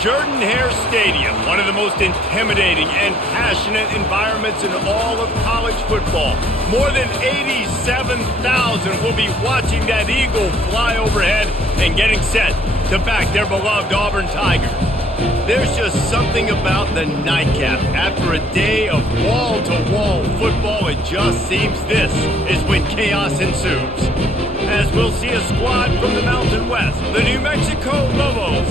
Jordan-Hare Stadium, one of the most intimidating and passionate environments in all of college football. More than 87,000 will be watching that eagle fly overhead and getting set to back their beloved Auburn Tigers. There's just something about the nightcap. After a day of wall-to-wall football, it just seems this is when chaos ensues. As we'll see a squad from the Mountain West, the New Mexico Lobos,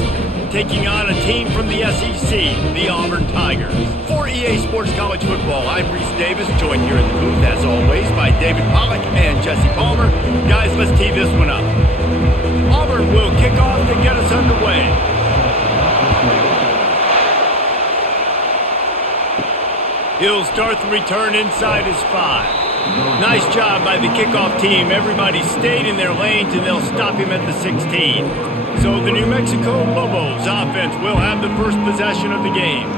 taking on a team from the SEC, the Auburn Tigers. For EA Sports College Football, I'm Reese Davis, joined here in the booth, as always, by David Pollack and Jesse Palmer. Guys, let's tee this one up. Auburn will kick off to get us underway. He'll start the return inside his 5. Nice job by the kickoff team. Everybody stayed in their lanes, and they'll stop him at the 16. So the New Mexico Lobos offense will have the first possession of the game.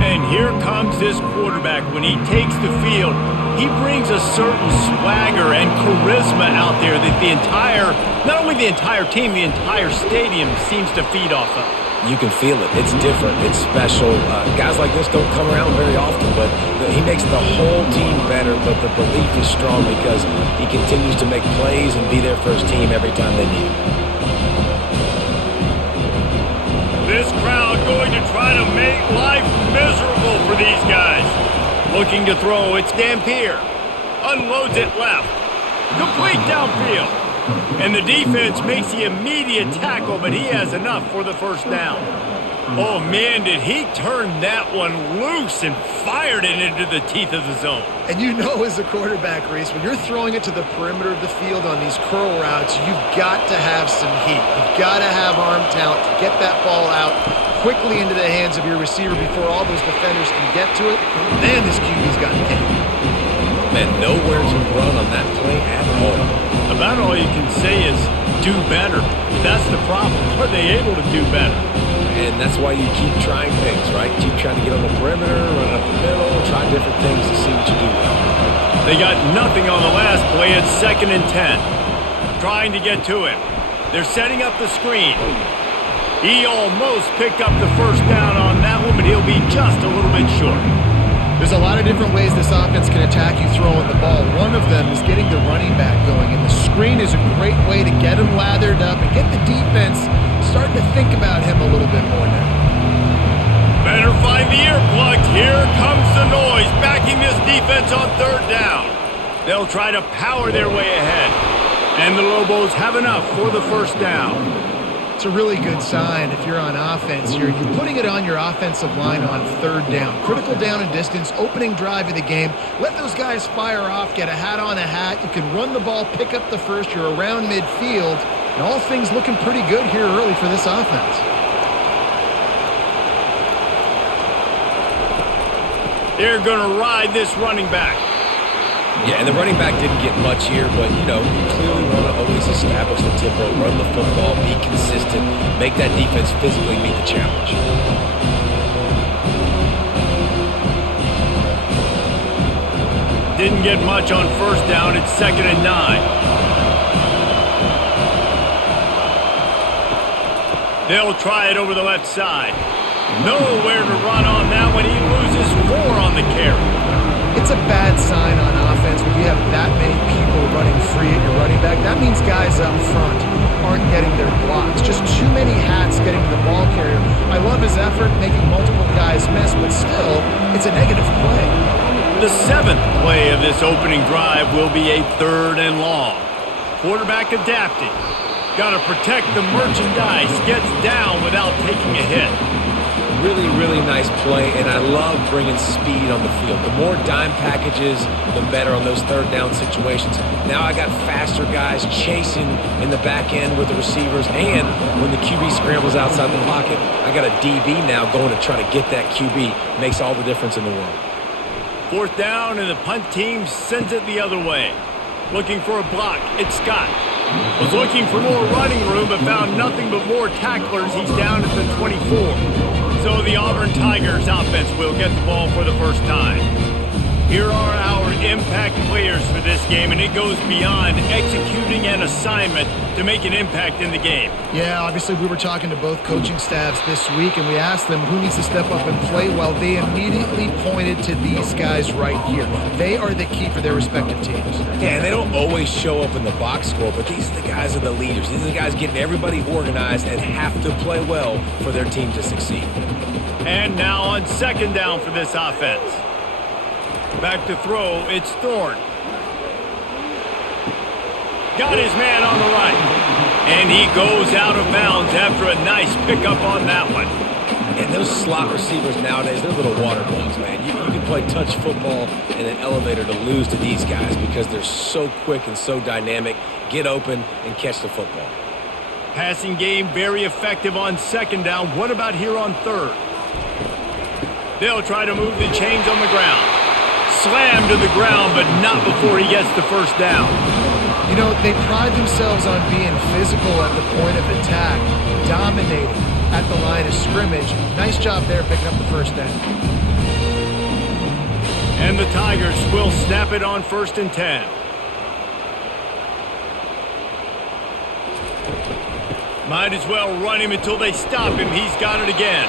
And here comes this quarterback. When he takes the field, he brings a certain swagger and charisma out there that not only the entire team, the entire stadium seems to feed off of. You can feel it. It's different. It's special. Guys like this don't come around very often, but he makes the whole team better, but the belief is strong because he continues to make plays and be there for his team every time they need him. This crowd going to try to make life miserable for these guys. Looking to throw, it's Dampier. Unloads it left. Complete downfield. And the defense makes the immediate tackle, but he has enough for the first down. Oh, man, did he turn that one loose and fired it into the teeth of the zone. And you know as a quarterback, Reese, when you're throwing it to the perimeter of the field on these curl routes, you've got to have some heat. You've got to have arm talent to get that ball out quickly into the hands of your receiver before all those defenders can get to it. Man, this QB's got a game. Man, nowhere to run on that play at all. About all you can say is do better. That's the problem. Are they able to do better? And that's why you keep trying things, right? Keep trying to get on the perimeter, run up the middle, try different things to see what you do well. They got nothing on the last play. It's 2nd and 10. Trying to get to it. They're setting up the screen. He almost picked up the first down on that one, but he'll be just a little bit short. There's a lot of different ways this offense can attack you throwing the ball. One of them is getting the running back going, and the screen is a great way to get him lathered up and get the defense starting to think about him a little bit more now. Better find the earplugs. Here comes the noise, backing this defense on 3rd down. They'll try to power their way ahead, and the Lobos have enough for the first down. It's a really good sign if you're on offense here. You're putting it on your offensive line on 3rd down. Critical down and distance, opening drive of the game. Let those guys fire off, get a hat on a hat. You can run the ball, pick up the first. You're around midfield. And all things looking pretty good here early for this offense. They're going to ride this running back. Yeah, and the running back didn't get much here, but, you clearly want to always establish the tempo, run the football, be consistent, make that defense physically meet the challenge. Didn't get much on 1st down. It's 2nd and 9. They'll try it over the left side. Nowhere to run on that one. He loses 4 on the carry. It's a bad sign on offense when you have that many people running free at your running back. That means guys up front aren't getting their blocks. Just too many hats getting to the ball carrier. I love his effort making multiple guys miss, but still, it's a negative play. The 7th play of this opening drive will be a 3rd and long. Quarterback adapting. Got to protect the merchandise. Gets down without taking a hit. Really, really nice play, and I love bringing speed on the field. The more dime packages, the better on those 3rd down situations. Now I got faster guys chasing in the back end with the receivers, and when the QB scrambles outside the pocket, I got a DB now going to try to get that QB. Makes all the difference in the world. 4th down, and the punt team sends it the other way. Looking for a block. It's Scott. Was looking for more running room, but found nothing but more tacklers. He's down at the 24. So the Auburn Tigers offense will get the ball for the first time. Here are our impact players for this game, and it goes beyond executing an assignment to make an impact in the game. Yeah, obviously we were talking to both coaching staffs this week, and we asked them who needs to step up and play well. They immediately pointed to these guys right here. They are the key for their respective teams. Yeah, and they don't always show up in the box score, but these are the guys that are the leaders. These are the guys getting everybody organized and have to play well for their team to succeed. And now on second down for this offense. Back to throw, it's Thorne. Got his man on the right. And he goes out of bounds after a nice pickup on that one. And those slot receivers nowadays, they're little water balls, man. You can play touch football in an elevator to lose to these guys because they're so quick and so dynamic. Get open and catch the football. Passing game very effective on second down. What about here on third? They'll try to move the chains on the ground. Slammed to the ground, but not before he gets the first down. You know, they pride themselves on being physical at the point of attack, dominating at the line of scrimmage. Nice job there picking up the first down. And the Tigers will snap it on 1st and 10. Might as well run him until they stop him. He's got it again.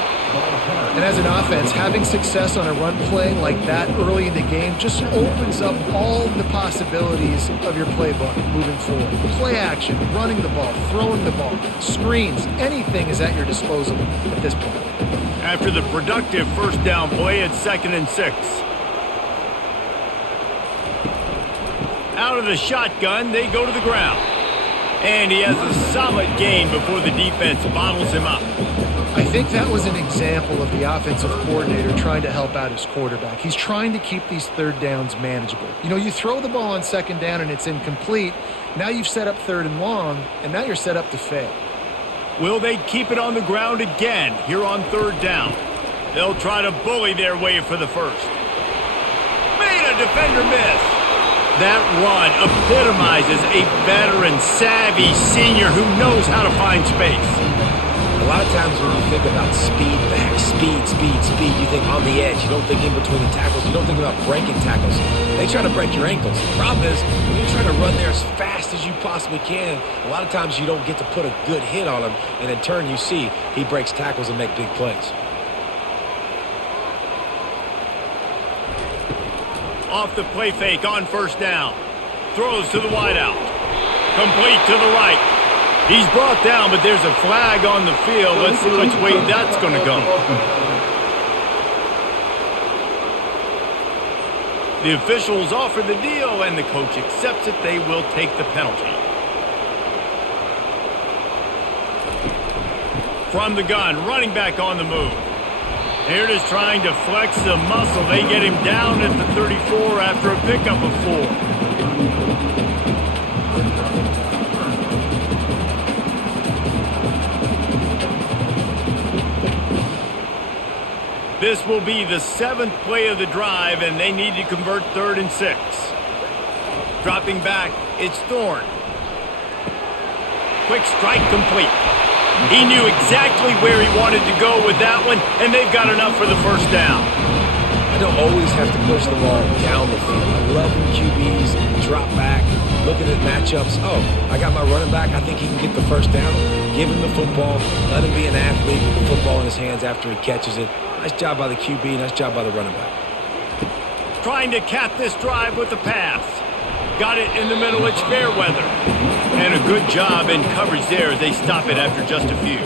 And as an offense, having success on a run play like that early in the game just opens up all the possibilities of your playbook moving forward. Play action, running the ball, throwing the ball, screens, anything is at your disposal at this point. After the productive first down play, it's 2nd and 6. Out of the shotgun, they go to the ground. And he has a solid gain before the defense bottles him up. I think that was an example of the offensive coordinator trying to help out his quarterback. He's trying to keep these third downs manageable. You know, you throw the ball on second down and it's incomplete. Now you've set up third and long, and now you're set up to fail. Will they keep it on the ground again here on third down? They'll try to bully their way for the first. Made a defender miss. That run epitomizes a veteran, savvy senior who knows how to find space. A lot of times when you think about speed back, speed, you think on the edge. You don't think in between the tackles. You don't think about breaking tackles. They try to break your ankles. The problem is when you're trying to run there as fast as you possibly can, a lot of times you don't get to put a good hit on him, and in turn you see he breaks tackles and make big plays. Off the play fake on first down. Throws to the wideout. Complete to the right. He's brought down, but there's a flag on the field. Let's see which way that's going to go. The officials offer the deal, and the coach accepts it. They will take the penalty. From the gun, running back on the move. Here it is trying to flex the muscle. They get him down at the 34 after a pickup of 4. This will be the 7th play of the drive, and they need to convert 3rd and 6. Dropping back, it's Thorne. Quick strike complete. He knew exactly where he wanted to go with that one, and they've got enough for the first down. I don't always have to push the ball down the field. I love when QBs drop back, looking at matchups. Oh, I got my running back. I think he can get the first down. Give him the football. Let him be an athlete with the football in his hands after he catches it. Nice job by the QB. Nice job by the running back. Trying to cap this drive with the pass. Got it in the middle. It's Fairweather. And a good job in coverage there as they stop it after just a few.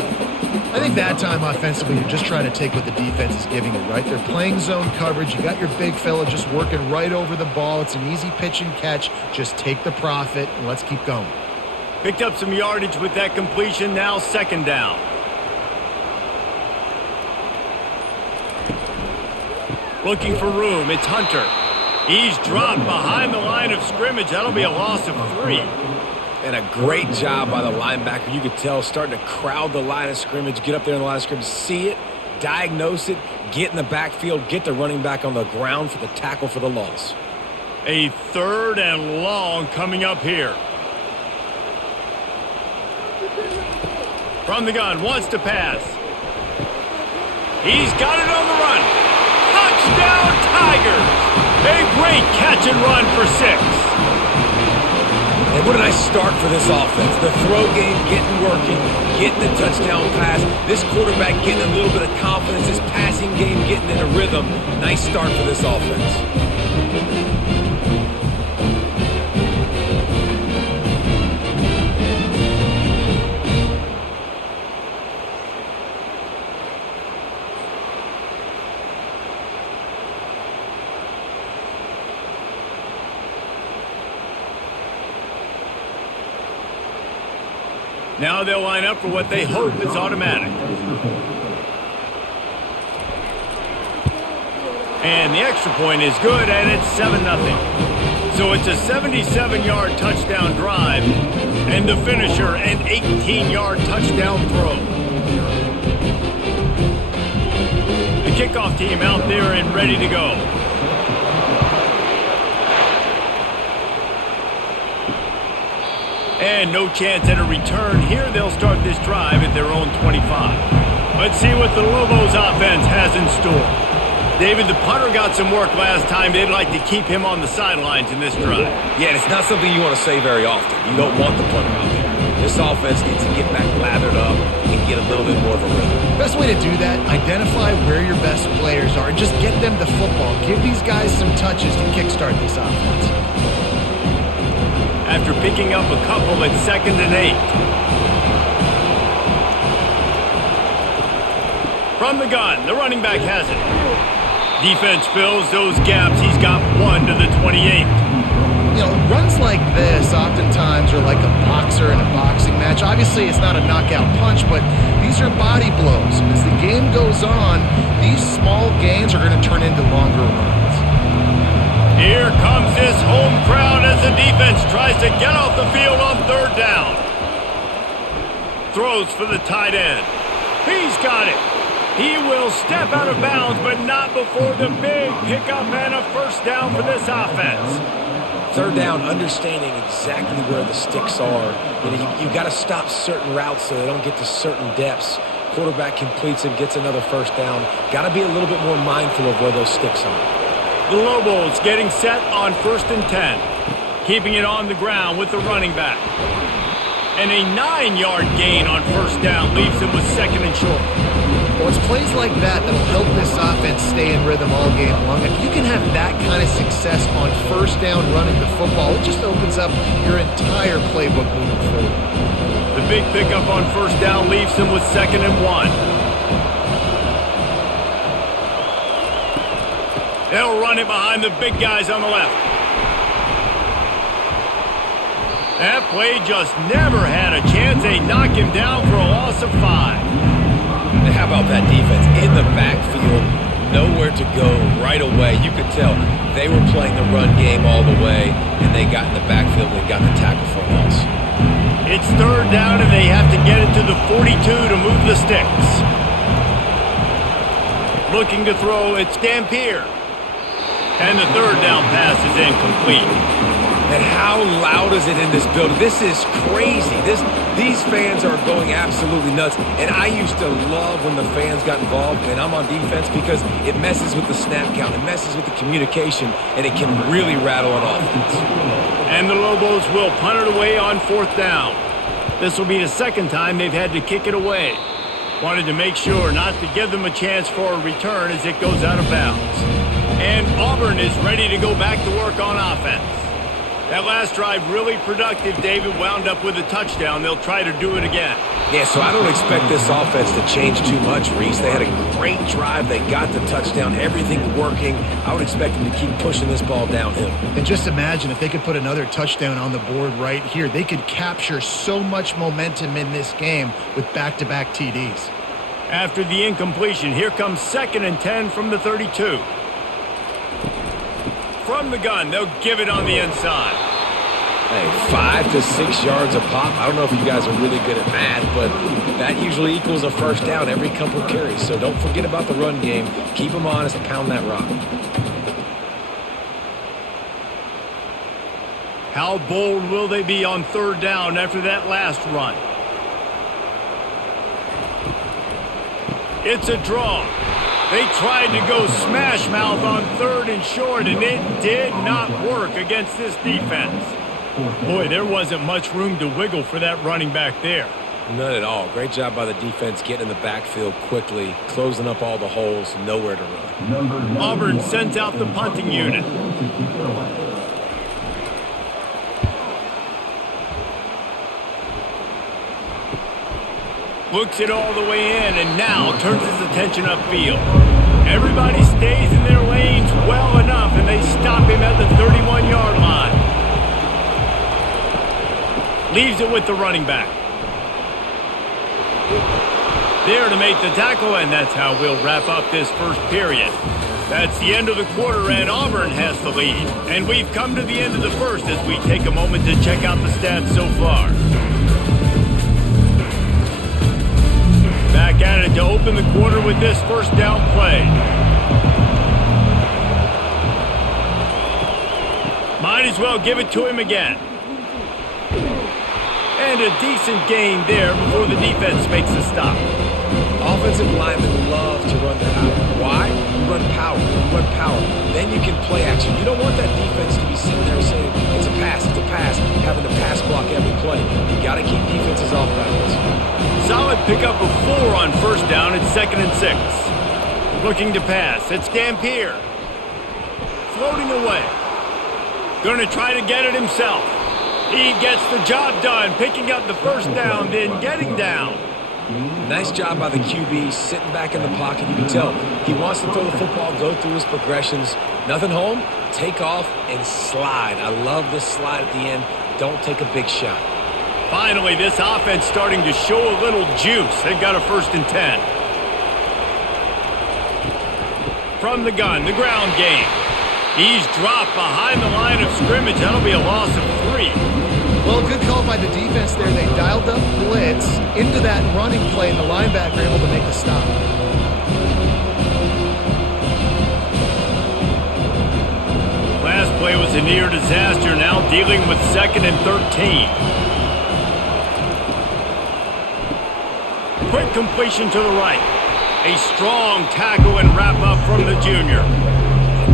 I think that time offensively, you're just trying to take what the defense is giving you, right? They're playing zone coverage. You got your big fella just working right over the ball. It's an easy pitch and catch. Just take the profit and let's keep going. Picked up some yardage with that completion. Now 2nd down. Looking for room. It's Hunter. He's dropped behind the line of scrimmage. That'll be a loss of 3. And a great job by the linebacker. You could tell starting to crowd the line of scrimmage, get up there in the line of scrimmage, see it, diagnose it, get in the backfield, get the running back on the ground for the tackle for the loss. A 3rd and long coming up here. From the gun, wants to pass. He's got it on the run. Touchdown, Tigers! A great catch and run for 6. And what a nice start for this offense. The throw game getting working, getting the touchdown pass. This quarterback getting a little bit of confidence. This passing game getting in a rhythm. Nice start for this offense. Now they'll line up for what they hope is automatic. And the extra point is good, and it's 7-0. So it's a 77-yard touchdown drive, and the finisher, an 18-yard touchdown throw. The kickoff team out there and ready to go. And no chance at a return. Here they'll start this drive at their own 25. Let's see what the Lobos offense has in store. David, the punter got some work last time. They'd like to keep him on the sidelines in this drive. Yeah, and it's not something you want to say very often. You don't want the punter out there. This offense needs to get back lathered up and get a little bit more of a rhythm. Best way to do that, identify where your best players are and just get them the football. Give these guys some touches to kickstart this offense. After picking up a couple at 2nd and 8. From the gun, the running back has it. Defense fills those gaps. He's got 1 to the 28. You know, runs like this oftentimes are like a boxer in a boxing match. Obviously, it's not a knockout punch, but these are body blows. And as the game goes on, these small gains are going to turn into longer runs. Here comes this home crowd as the defense tries to get off the field on 3rd down. Throws for the tight end. He's got it. He will step out of bounds, but not before the big pickup and a 1st down for this offense. 3rd down, understanding exactly where the sticks are. You know, you got to stop certain routes so they don't get to certain depths. Quarterback completes and gets another 1st down. Got to be a little bit more mindful of where those sticks are. The Lobos getting set on 1st and 10. Keeping it on the ground with the running back. And a 9-yard gain on 1st down leaves him with 2nd and short. Well, it's plays like that that'll help this offense stay in rhythm all game long. If you can have that kind of success on 1st down running the football, it just opens up your entire playbook moving forward. The big pickup on 1st down leaves him with 2nd and 1. They'll run it behind the big guys on the left. That play just never had a chance. They knock him down for a loss of 5. And how about that defense? In the backfield, nowhere to go right away. You could tell they were playing the run game all the way, and they got in the backfield and got the tackle for a loss. It's 3rd down, and they have to get it to the 42 to move the sticks. Looking to throw, it's Dampier. And the 3rd down pass is incomplete. And how loud is it in this building? This is crazy. These fans are going absolutely nuts. And I used to love when the fans got involved, and I'm on defense, because it messes with the snap count. It messes with the communication, and it can really rattle an offense. And the Lobos will punt it away on 4th down. This will be the 2nd time they've had to kick it away. Wanted to make sure not to give them a chance for a return as it goes out of bounds. And Auburn is ready to go back to work on offense. That last drive really productive. David wound up with a touchdown. They'll try to do it again. Yeah, so I don't expect this offense to change too much, Reese. They had a great drive. They got the touchdown. Everything working. I would expect them to keep pushing this ball downhill. And just imagine if they could put another touchdown on the board right here. They could capture so much momentum in this game with back-to-back TDs. After the incompletion, here comes 2nd and 10 from the 32. From the gun, they'll give it on the inside. Hey, 5 to 6 yards a pop. I don't know if you guys are really good at math, but that usually equals a 1st down every couple carries. So don't forget about the run game. Keep them honest and pound that rock. How bold will they be on 3rd down after that last run? It's a draw. They tried to go smash mouth on 3rd and short, and it did not work against this defense. Boy, there wasn't much room to wiggle for that running back there. None at all. Great job by the defense getting in the backfield quickly, closing up all the holes, nowhere to run. Auburn sends out the punting unit. Looks it all the way in, and now turns his attention upfield. Everybody stays in their lanes well enough, and they stop him at the 31-yard line. Leaves it with the running back. There to make the tackle, and that's how we'll wrap up this first period. That's the end of the quarter, and Auburn has the lead. And we've come to the end of the first as we take a moment to check out the stats so far. Back at it to open the quarter with this first down play. Might as well give it to him again. And a decent gain there before the defense makes a stop. Offensive linemen love to run the power. Why? You run power. You run power. Then you can play action. You don't want that defense to be sitting there saying, it's a pass, having to pass block every play. You got to keep defenses off balance. Solid pickup of 4 on first down. It's 2nd and 6. Looking to pass. It's Dampier. Floating away. Going to try to get it himself. He gets the job done, picking up the first down, then getting down. Nice job by the QB, sitting back in the pocket. You can tell he wants to throw the football, go through his progressions. Nothing home, take off, and slide. I love this slide at the end. Don't take a big shot. Finally, this offense starting to show a little juice. They've got a 1st and 10. From the gun, the ground game. He's dropped behind the line of scrimmage. That'll be a loss of 3. Well, good call by the defense there. They dialed up blitz into that running play, and the linebacker able to make the stop. Last play was a near disaster. Now dealing with 2nd and 13. Quick completion to the right. A strong tackle and wrap up from the junior.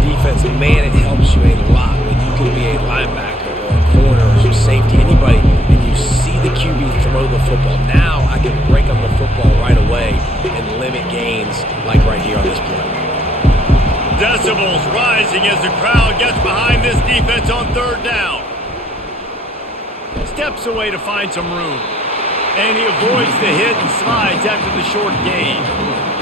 Defense, man, it helps you a lot when you can be a linebacker or a corner or safety, anybody, and you see the QB throw the football. Now I can break on the football right away and limit gains like right here on this play. Decibels rising as the crowd gets behind this defense on 3rd down. Steps away to find some room. And he avoids the hit and slides after the short gain.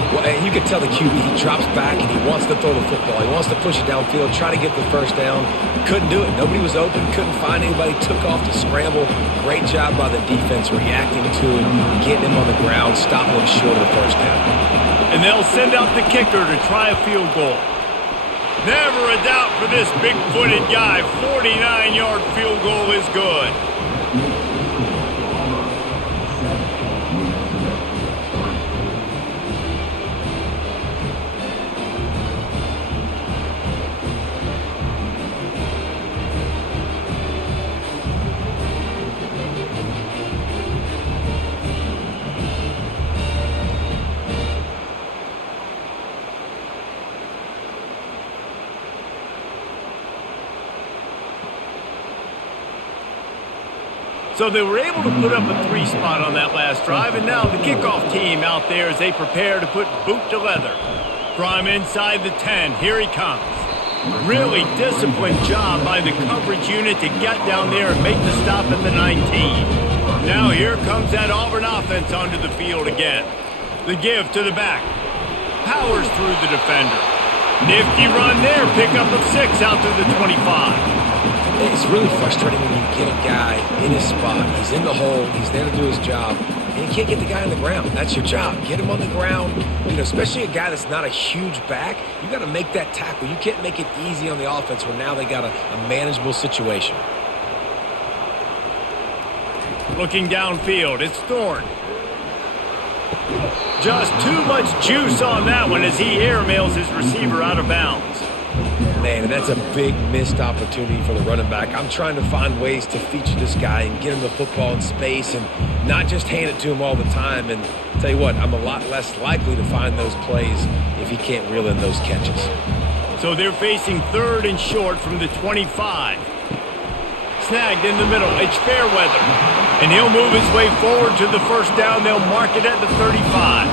Well, and you can tell the QB, he drops back and he wants to throw the football. He wants to push it downfield, try to get the first down. Couldn't do it. Nobody was open, couldn't find anybody, took off to scramble. Great job by the defense reacting to it, getting him on the ground, stopping him short of the first down. And they'll send out the kicker to try a field goal. Never a doubt for this big-footed guy. 49-yard field goal is good. So they were able to put up a 3 spot on that last drive, and now the kickoff team out there as they prepare to put boot to leather. From inside the 10, here he comes. Really disciplined job by the coverage unit to get down there and make the stop at the 19. Now here comes that Auburn offense onto the field again. The give to the back. Powers through the defender. Nifty run there, pickup of 6 out through the 25. It's really frustrating when you get a guy in his spot. He's in the hole. He's there to do his job. And you can't get the guy on the ground. That's your job. Get him on the ground. You know, especially a guy that's not a huge back. You got to make that tackle. You can't make it easy on the offense where now they got a manageable situation. Looking downfield, it's Thorne. Just too much juice on that one as he airmails his receiver out of bounds. man, and that's a big missed opportunity for the running back. I'm trying to find ways to feature this guy and get him the football in space and not just hand it to him all the time. And tell you what, I'm a lot less likely to find those plays if he can't reel in those catches. So they're facing 3rd and short from the 25. Snagged in the middle. It's Fairweather. And he'll move his way forward to the first down. They'll mark it at the 35.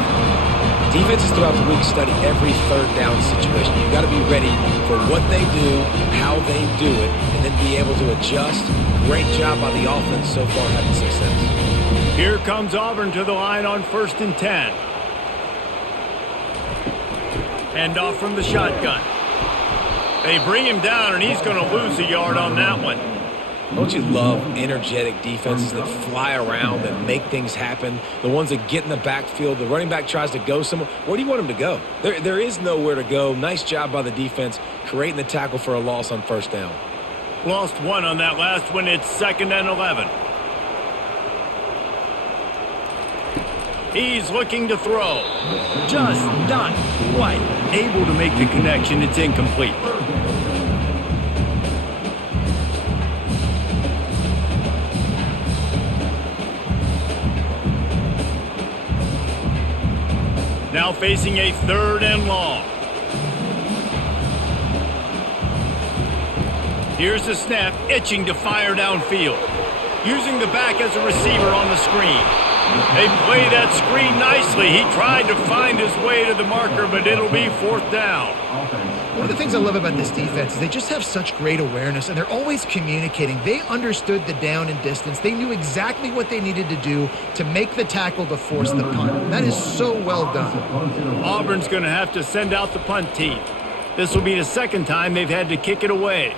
Defenses throughout the week study every 3rd down situation. You got to be ready for what they do, how they do it, and then be able to adjust. Great job by the offense so far having success. Here comes Auburn to the line on 1st and 10. Hand off from the shotgun. They bring him down, and he's going to lose a yard on that one. Don't you love energetic defenses that fly around, that make things happen? The ones that get in the backfield, the running back tries to go somewhere. Where do you want him to go? There is nowhere to go. Nice job by the defense creating the tackle for a loss on 1st down. Lost 1 on that last one. It's 2nd and 11. He's looking to throw. Just not quite able to make the connection. It's incomplete. Now facing a 3rd and long. Here's the snap, itching to fire downfield. Using the back as a receiver on the screen. They play that screen nicely. He tried to find his way to the marker, but it'll be 4th down. One of the things I love about this defense is they just have such great awareness, and they're always communicating. They understood the down and distance. They knew exactly what they needed to do to make the tackle to force the punt. That is so well done. Auburn's going to have to send out the punt team. This will be the 2nd time they've had to kick it away.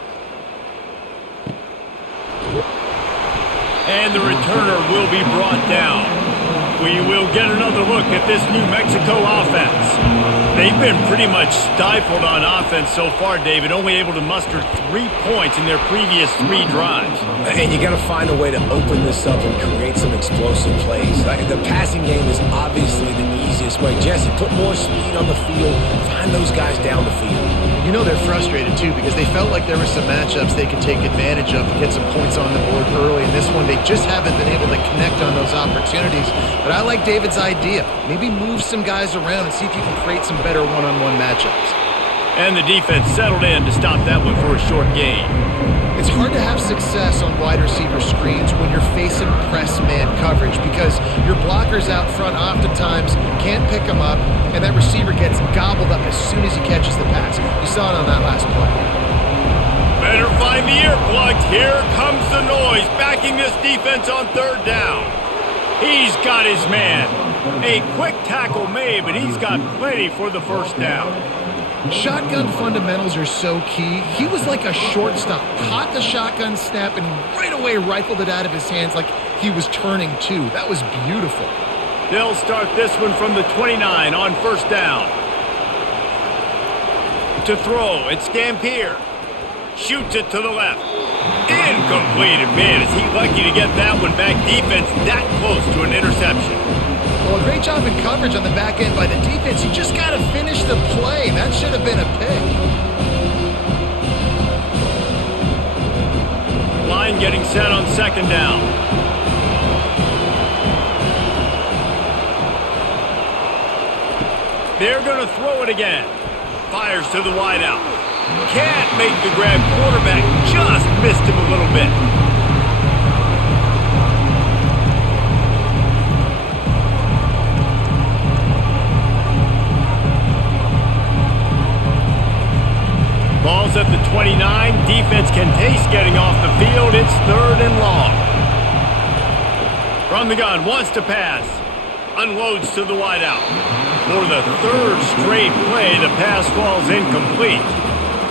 And the returner will be brought down. We will get another look at this New Mexico offense. They've been pretty much stifled on offense so far, David, only able to muster 3 points in their previous 3 drives. And you got to find a way to open this up and create some explosive plays. The passing game is obviously the easiest way. Jesse, put more speed on the field. Find those guys down the field. You know they're frustrated, too, because they felt like there were some matchups they could take advantage of and get some points on the board early. In this one, they just haven't been able to connect on those opportunities. But I like David's idea. Maybe move some guys around and see if you can create some better one-on-one matchups. And the defense settled in to stop that one for a short gain. It's hard to have success on wide receiver screens when you're facing press man coverage because your blockers out front oftentimes can't pick them up, and that receiver gets gobbled up as soon as he catches the pass. You saw it on that last play. Better find the earplugs. Here comes the noise, backing this defense on 3rd down. He's got his man. A quick tackle made, but he's got plenty for the 1st down. Shotgun fundamentals are so key. He was like a shortstop. Caught the shotgun snap and right away rifled it out of his hands like he was turning two. That was beautiful. They'll start this one from the 29 on 1st down. To throw, it's Dampier. Shoots it to the left. Incomplete. And man, is he lucky to get that one back. Defense that close to an interception. Well, a great job in coverage on the back end by the defense. You just got to finish the play. That should have been a pick. Line getting set on 2nd down. They're going to throw it again. Fires to the wideout. Can't make the grab. Quarterback just missed him a little bit. Ball's at the 29. Defense can taste getting off the field. It's 3rd and long. From the gun, wants to pass. Unloads to the wideout. For the 3rd straight play, the pass falls incomplete.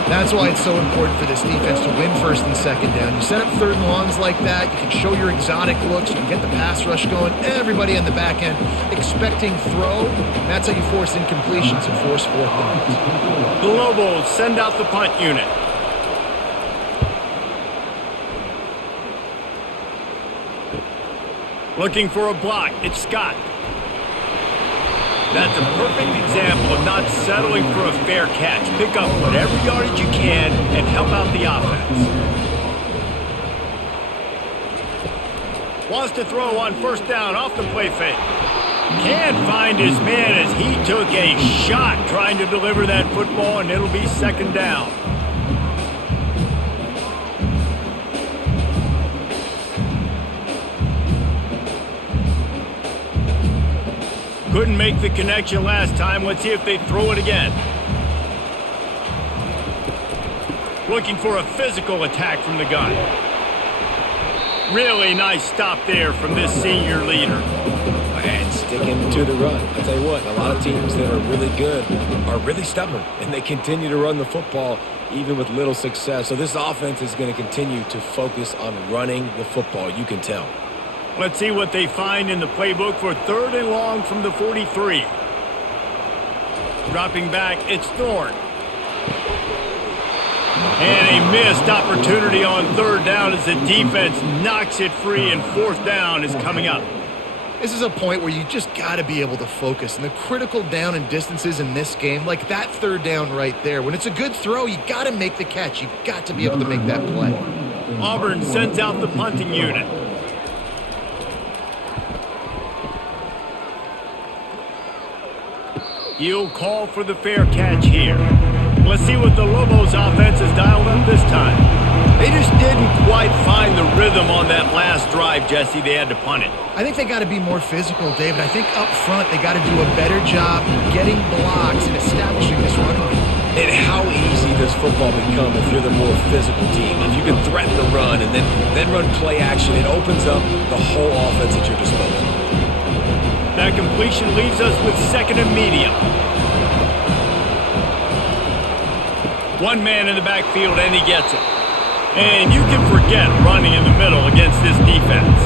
That's why it's so important for this defense to win 1st and 2nd down. You set up 3rd and longs like that, you can show your exotic looks, you can get the pass rush going, everybody on the back end expecting throw. That's how you force incompletions and force 4th downs. The Lobos send out the punt unit. Looking for a block, it's Scott. That's a perfect example of not settling for a fair catch. Pick up whatever yardage you can and help out the offense. Wants to throw on first down off the play fake. Can't find his man as he took a shot trying to deliver that football, and it'll be second down. Couldn't make the connection last time. Let's see if they throw it again. Looking for a physical attack from the gun. Really nice stop there from this senior leader. And sticking to the run. I'll tell you what, a lot of teams that are really good are really stubborn, and they continue to run the football even with little success. So this offense is going to continue to focus on running the football, you can tell. Let's see what they find in the playbook for third and long from the 43. Dropping back, it's Thorne. And a missed opportunity on third down as the defense knocks it free, and fourth down is coming up. This is a point where you just got to be able to focus. And the critical down and distances in this game, like that third down right there, when it's a good throw, you got to make the catch. You got to be able to make that play. Auburn sends out the punting unit. He'll call for the fair catch here. Let's see what the Lobos offense has dialed up this time. They just didn't quite find the rhythm on that last drive, Jesse. They had to punt it. I think they got to be more physical, David. I think up front they got to do a better job getting blocks and establishing this running game. And how easy does football become if you're the more physical team? If you can threaten the run and then run play action, it opens up the whole offense at your disposal. That completion leaves us with second and medium. One man in the backfield, and he gets it. And you can forget running in the middle against this defense.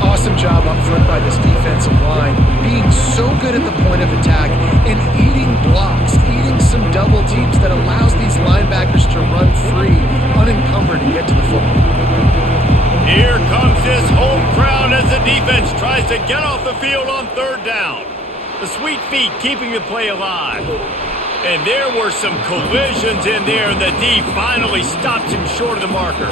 Awesome job up front by this defensive line, being so good at the point of attack and eating blocks, eating some double teams that allows these linebackers to run free, unencumbered, and get to the football. Here comes this home crowd as the defense tries to get off the field on third down. The sweet feet keeping the play alive. And there were some collisions in there, and the D finally stops him short of the marker.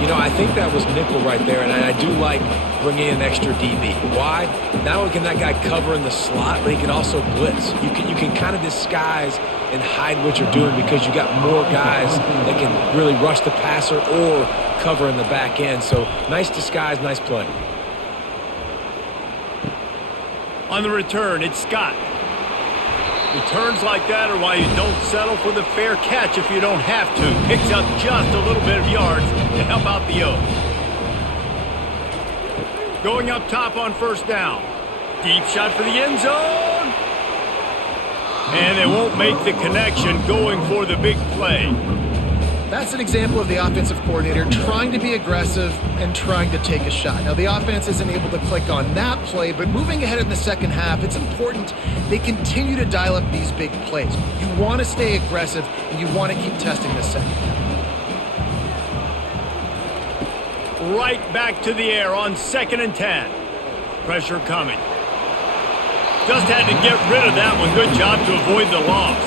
You know, I think that was nickel right there, and I do like bringing in an extra DB. Why? Not only can that guy cover in the slot, but he can also blitz. You can kind of disguise and hide what you're doing because you got more guys that can really rush the passer or cover in the back end. So nice disguise, nice play. On the return, it's Scott. Returns like that are why you don't settle for the fair catch if you don't have to. Picks up just a little bit of yards to help out the O. Going up top on first down. Deep shot for the end zone. And they won't make the connection, going for the big play. That's an example of the offensive coordinator trying to be aggressive and trying to take a shot. Now, the offense isn't able to click on that play, but moving ahead in the second half, it's important they continue to dial up these big plays. You want to stay aggressive, and you want to keep testing the second half. Right back to the air on 2nd and 10. Pressure coming. Just had to get rid of that one. Good job to avoid the loss.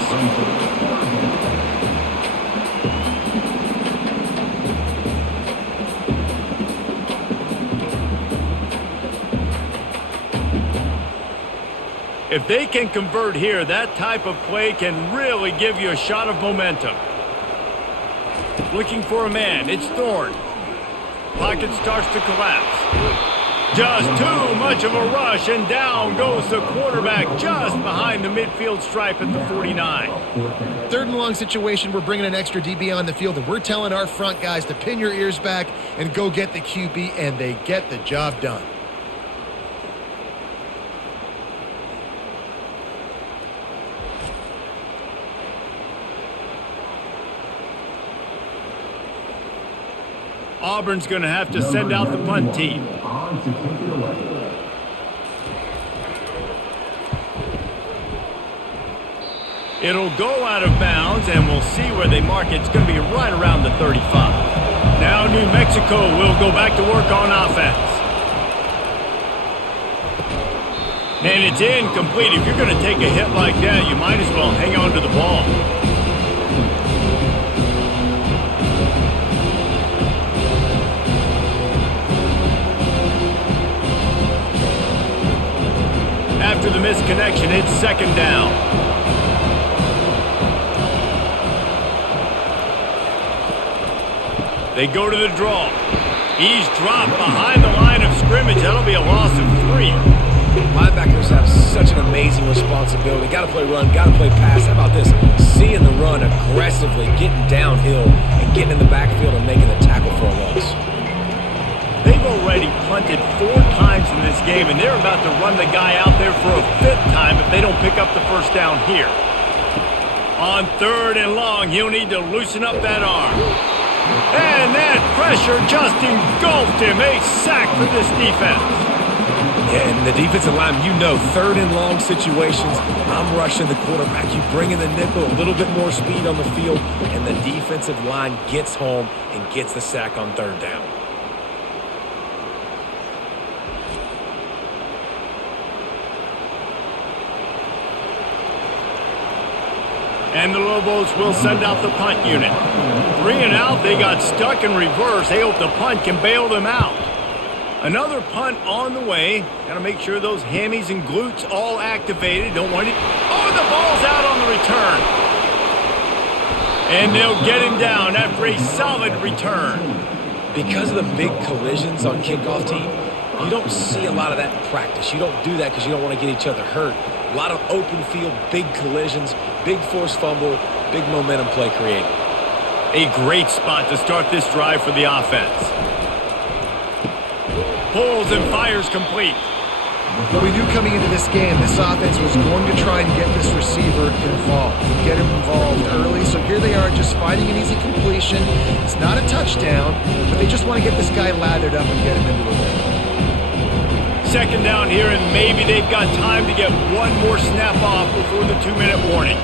If they can convert here, that type of play can really give you a shot of momentum. Looking for a man, it's Thorne. Pocket starts to collapse. Just too much of a rush, and down goes the quarterback just behind the midfield stripe at the 49. Third and long situation, we're bringing an extra DB on the field, and we're telling our front guys to pin your ears back and go get the QB, and they get the job done. Auburn's going to have to send out the punt team. It'll go out of bounds, and we'll see where they mark it. It's going to be right around the 35. Now New Mexico will go back to work on offense. And it's incomplete. If you're going to take a hit like that, you might as well hang on to the ball. After the misconnection, it's second down. They go to the draw. He's dropped behind the line of scrimmage. That'll be a loss of 3. Linebackers have such an amazing responsibility. Got to play run, got to play pass. How about this? Seeing the run aggressively, getting downhill, and getting in the backfield and making the tackle for a loss. They've already punted 4 times in this game, and they're about to run the guy out there for a 5th time if they don't pick up the first down here. On 3rd and long, he'll need to loosen up that arm. And that pressure just engulfed him. A sack for this defense. Yeah, and the defensive line, 3rd and long situations, I'm rushing the quarterback. You bring in the nickel, a little bit more speed on the field, and the defensive line gets home and gets the sack on 3rd down. And the Lobos will send out the punt unit. 3 and out, they got stuck in reverse. They hope the punt can bail them out. Another punt on the way. Got to make sure those hammies and glutes all activated. Don't want it. Oh, the ball's out on the return. And they'll get him down after a solid return. Because of the big collisions on kickoff team, you don't see a lot of that in practice. You don't do that because you don't want to get each other hurt. A lot of open field, big collisions, big forced fumble, big momentum play created. A great spot to start this drive for the offense. Pulls and fires complete. Well, we knew coming into this game, this offense was going to try and get this receiver involved, get him involved early. So here they are just finding an easy completion. It's not a touchdown, but they just want to get this guy lathered up and get him into a win. Second down here, and maybe they've got time to get one more snap off before the 2-minute warning.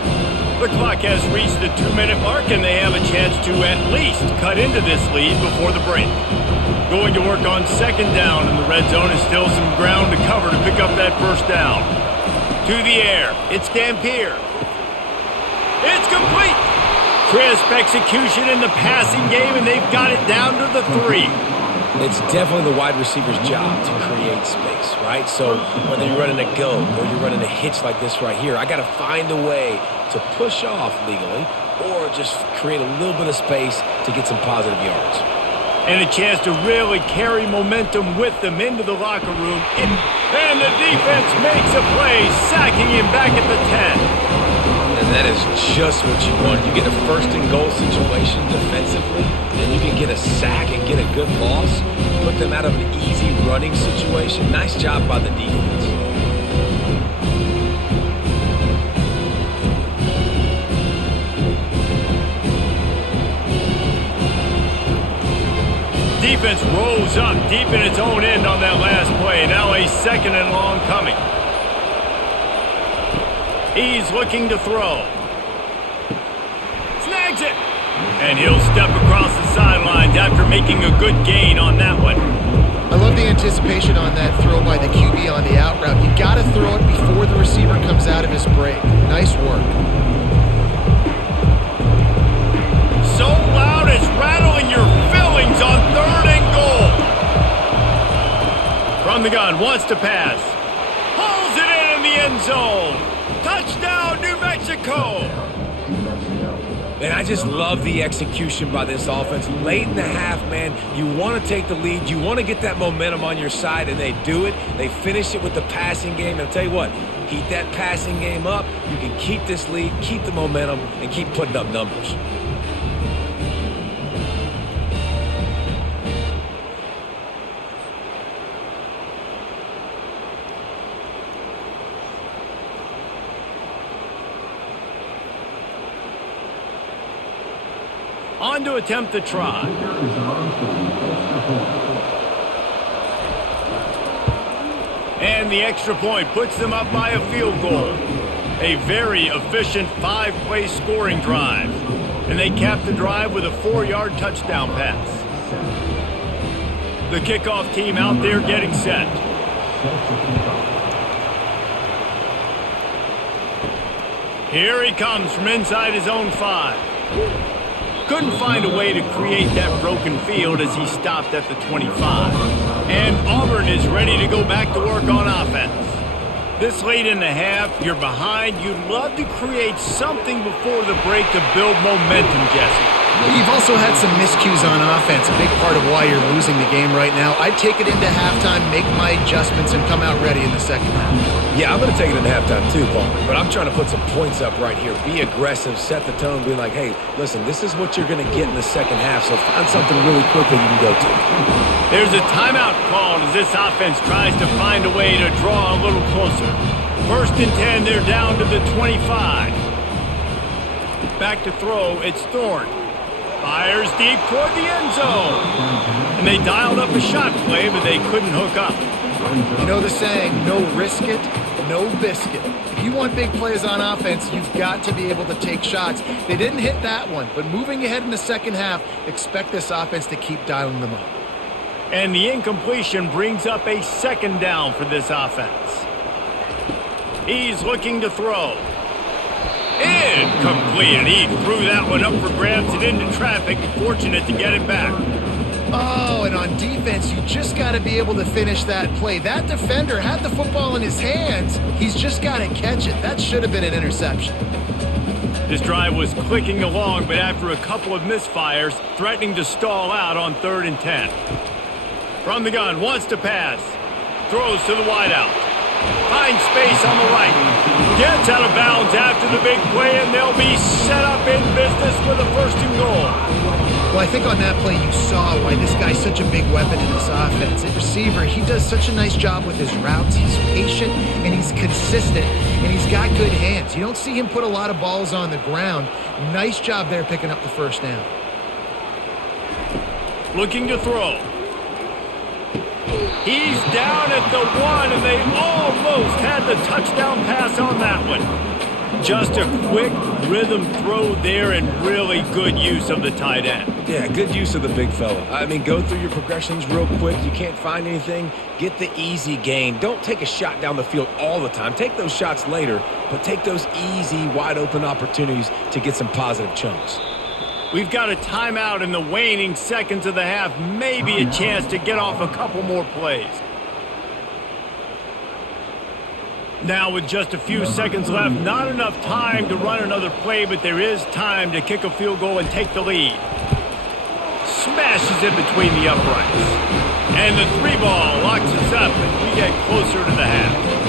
The clock has reached the 2-minute mark, and they have a chance to at least cut into this lead before the break. Going to work on second down, and the red zone is still some ground to cover to pick up that first down. To the air, it's Dampier. It's complete! Crisp execution in the passing game, and they've got it down to the 3. It's definitely the wide receiver's job to create space, right? So whether you're running a go or you're running a hitch like this right here, I got to find a way to push off legally or just create a little bit of space to get some positive yards. And a chance to really carry momentum with them into the locker room. And the defense makes a play, sacking him back at the 10. And that is just what you want. You get a first and goal situation defensively, and you can get a sack and get a good loss, put them out of an easy running situation. Nice job by the defense. Defense rolls up deep in its own end on that last play. Now a second and long coming. He's looking to throw. Snags it. And he'll step across the sidelines after making a good gain on that one. I love the anticipation on that throw by the QB on the out route. You got to throw it before the receiver comes out of his break. Nice work. So loud it's rattling your fillings on 3rd and goal. From the gun, wants to pass. Pulls it in the end zone. Touchdown, New Mexico! And I just love the execution by this offense. Late in the half, man, you want to take the lead. You want to get that momentum on your side, and they do it. They finish it with the passing game. And I'll tell you what, heat that passing game up. You can keep this lead, keep the momentum, and keep putting up numbers. On to attempt the try. And the extra point puts them up by a field goal. A very efficient 5-play scoring drive. And they cap the drive with a 4-yard touchdown pass. The kickoff team out there getting set. Here he comes from inside his own 5. Couldn't find a way to create that broken field as he stopped at the 25. And Auburn is ready to go back to work on offense. This late in the half, you're behind. You'd love to create something before the break to build momentum, Jesse. You've also had some miscues on offense, a big part of why you're losing the game right now. I'd take it into halftime, make my adjustments, and come out ready in the second half. Yeah, I'm going to take it into halftime too, Paul. But I'm trying to put some points up right here. Be aggressive, set the tone, be like, hey, listen, this is what you're going to get in the second half, so find something really quick that you can go to. There's a timeout called as this offense tries to find a way to draw a little closer. 1st and 10, they're down to the 25. Back to throw, it's Thorne. Fires deep toward the end zone. And they dialed up a shot play, but they couldn't hook up. You know the saying, no risk it, no biscuit. If you want big plays on offense, you've got to be able to take shots. They didn't hit that one, but moving ahead in the second half, expect this offense to keep dialing them up. And the incompletion brings up a 2nd down for this offense. He's looking to throw. Incomplete. He threw that one up for grabs and into traffic. Fortunate to get it back. Oh, and on defense, you just got to be able to finish that play. That defender had the football in his hands. He's just got to catch it. That should have been an interception. This drive was clicking along, but after a couple of misfires, threatening to stall out on 3rd and 10. From the gun, wants to pass. Throws to the wideout. Finds space on the right. Gets out of bounds after the big play, and they'll be set up in business with a 1st and goal. Well, I think on that play you saw why this guy's such a big weapon in this offense. At receiver, he does such a nice job with his routes. He's patient, and he's consistent, and he's got good hands. You don't see him put a lot of balls on the ground. Nice job there picking up the 1st down. Looking to throw. He's down at the 1, and they almost had the touchdown pass on that one. Just a quick rhythm throw there and really good use of the tight end. Yeah, good use of the big fella. I mean, go through your progressions real quick. You can't find anything. Get the easy gain. Don't take a shot down the field all the time. Take those shots later, but take those easy, wide-open opportunities to get some positive chunks. We've got a timeout in the waning seconds of the half. Maybe a chance to get off a couple more plays. Now with just a few seconds left, not enough time to run another play, but there is time to kick a field goal and take the lead. Smashes it between the uprights. And the 3 ball locks us up as we get closer to the half.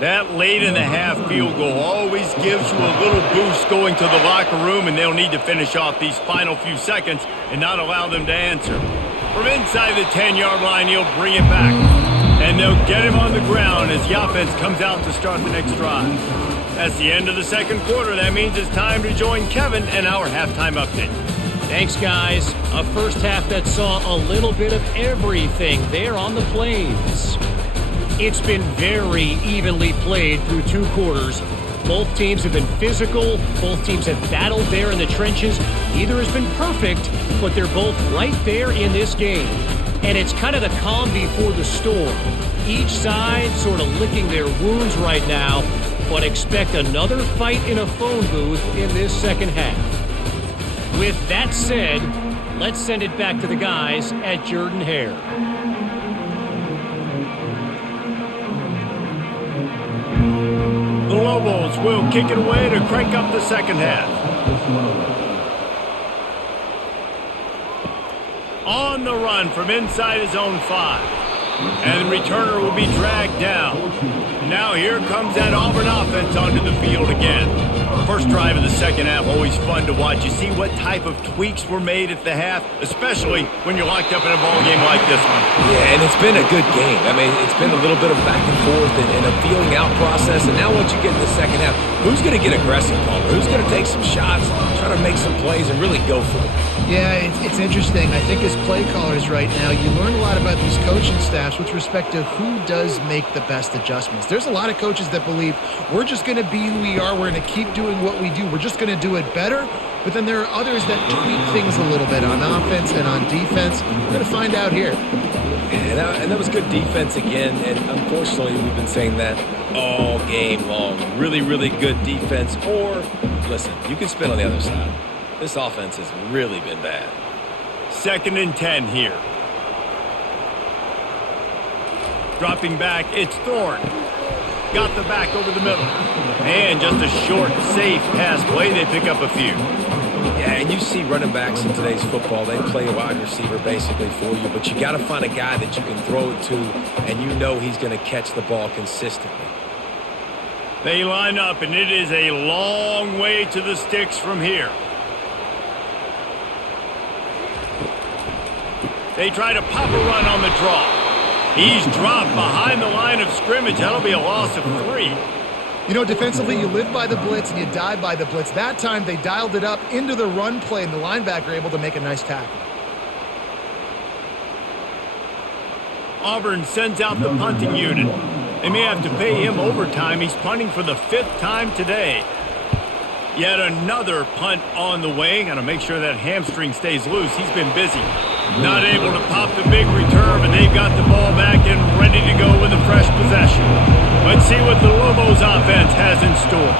That late in the half field goal always gives you a little boost going to the locker room, and they'll need to finish off these final few seconds and not allow them to answer. From inside the 10-yard line, he'll bring it back. And they'll get him on the ground as the offense comes out to start the next drive. That's the end of the 2nd quarter. That means it's time to join Kevin and our halftime update. Thanks, guys. A first half that saw a little bit of everything there on the Plains. It's been very evenly played through 2 quarters. Both teams have been physical. Both teams have battled there in the trenches. Neither has been perfect, but they're both right there in this game. And it's kind of the calm before the storm. Each side sort of licking their wounds right now, but expect another fight in a phone booth in this second half. With that said, let's send it back to the guys at Jordan-Hare. The Lobos will kick it away to crank up the second half. On the run from inside his own 5. And the returner will be dragged down. Now here comes that Auburn offense onto the field again. First drive of the second half, always fun to watch. You see what type of tweaks were made at the half, especially when you're locked up in a ball game like this one. Yeah, and it's been a good game. I mean, it's been a little bit of back and forth and a feeling out process. And now once you get in the second half, Who's going to get aggressive, Palmer? Who's going to take some shots, try to make some plays, and really go for it? Yeah, it's interesting. I think as play callers right now, you learn a lot about these coaching staffs with respect to who does make the best adjustments. There's a lot of coaches that believe we're just going to be who we are. We're going to keep doing what we do. We're just going to do it better. But then there are others that tweak things a little bit on offense and on defense. We're going to find out here. And that was good defense again. And unfortunately, we've been saying that all game long. Really, really good defense. Or, listen, you can spin on the other side. This offense has really been bad. 2nd and 10 here. Dropping back, it's Thorne. Got the back over the middle. And just a short, safe pass play. They pick up a few. Yeah, and you see running backs in today's football, they play a wide receiver basically for you, but you got to find a guy that you can throw it to, and you know he's going to catch the ball consistently. They line up, and it is a long way to the sticks from here. They try to pop a run on the draw. He's dropped behind the line of scrimmage. That'll be a loss of 3. You know, defensively, you live by the blitz and you die by the blitz. That time, they dialed it up into the run play, and the linebacker able to make a nice tackle. Auburn sends out the punting unit. They may have to pay him overtime. He's punting for the 5th time today. Yet another punt on the way. Got to make sure that hamstring stays loose. He's been busy. Not able to pop the big return, but they've got the ball back and ready to go with a fresh possession. Let's see what the Lobos offense has in store.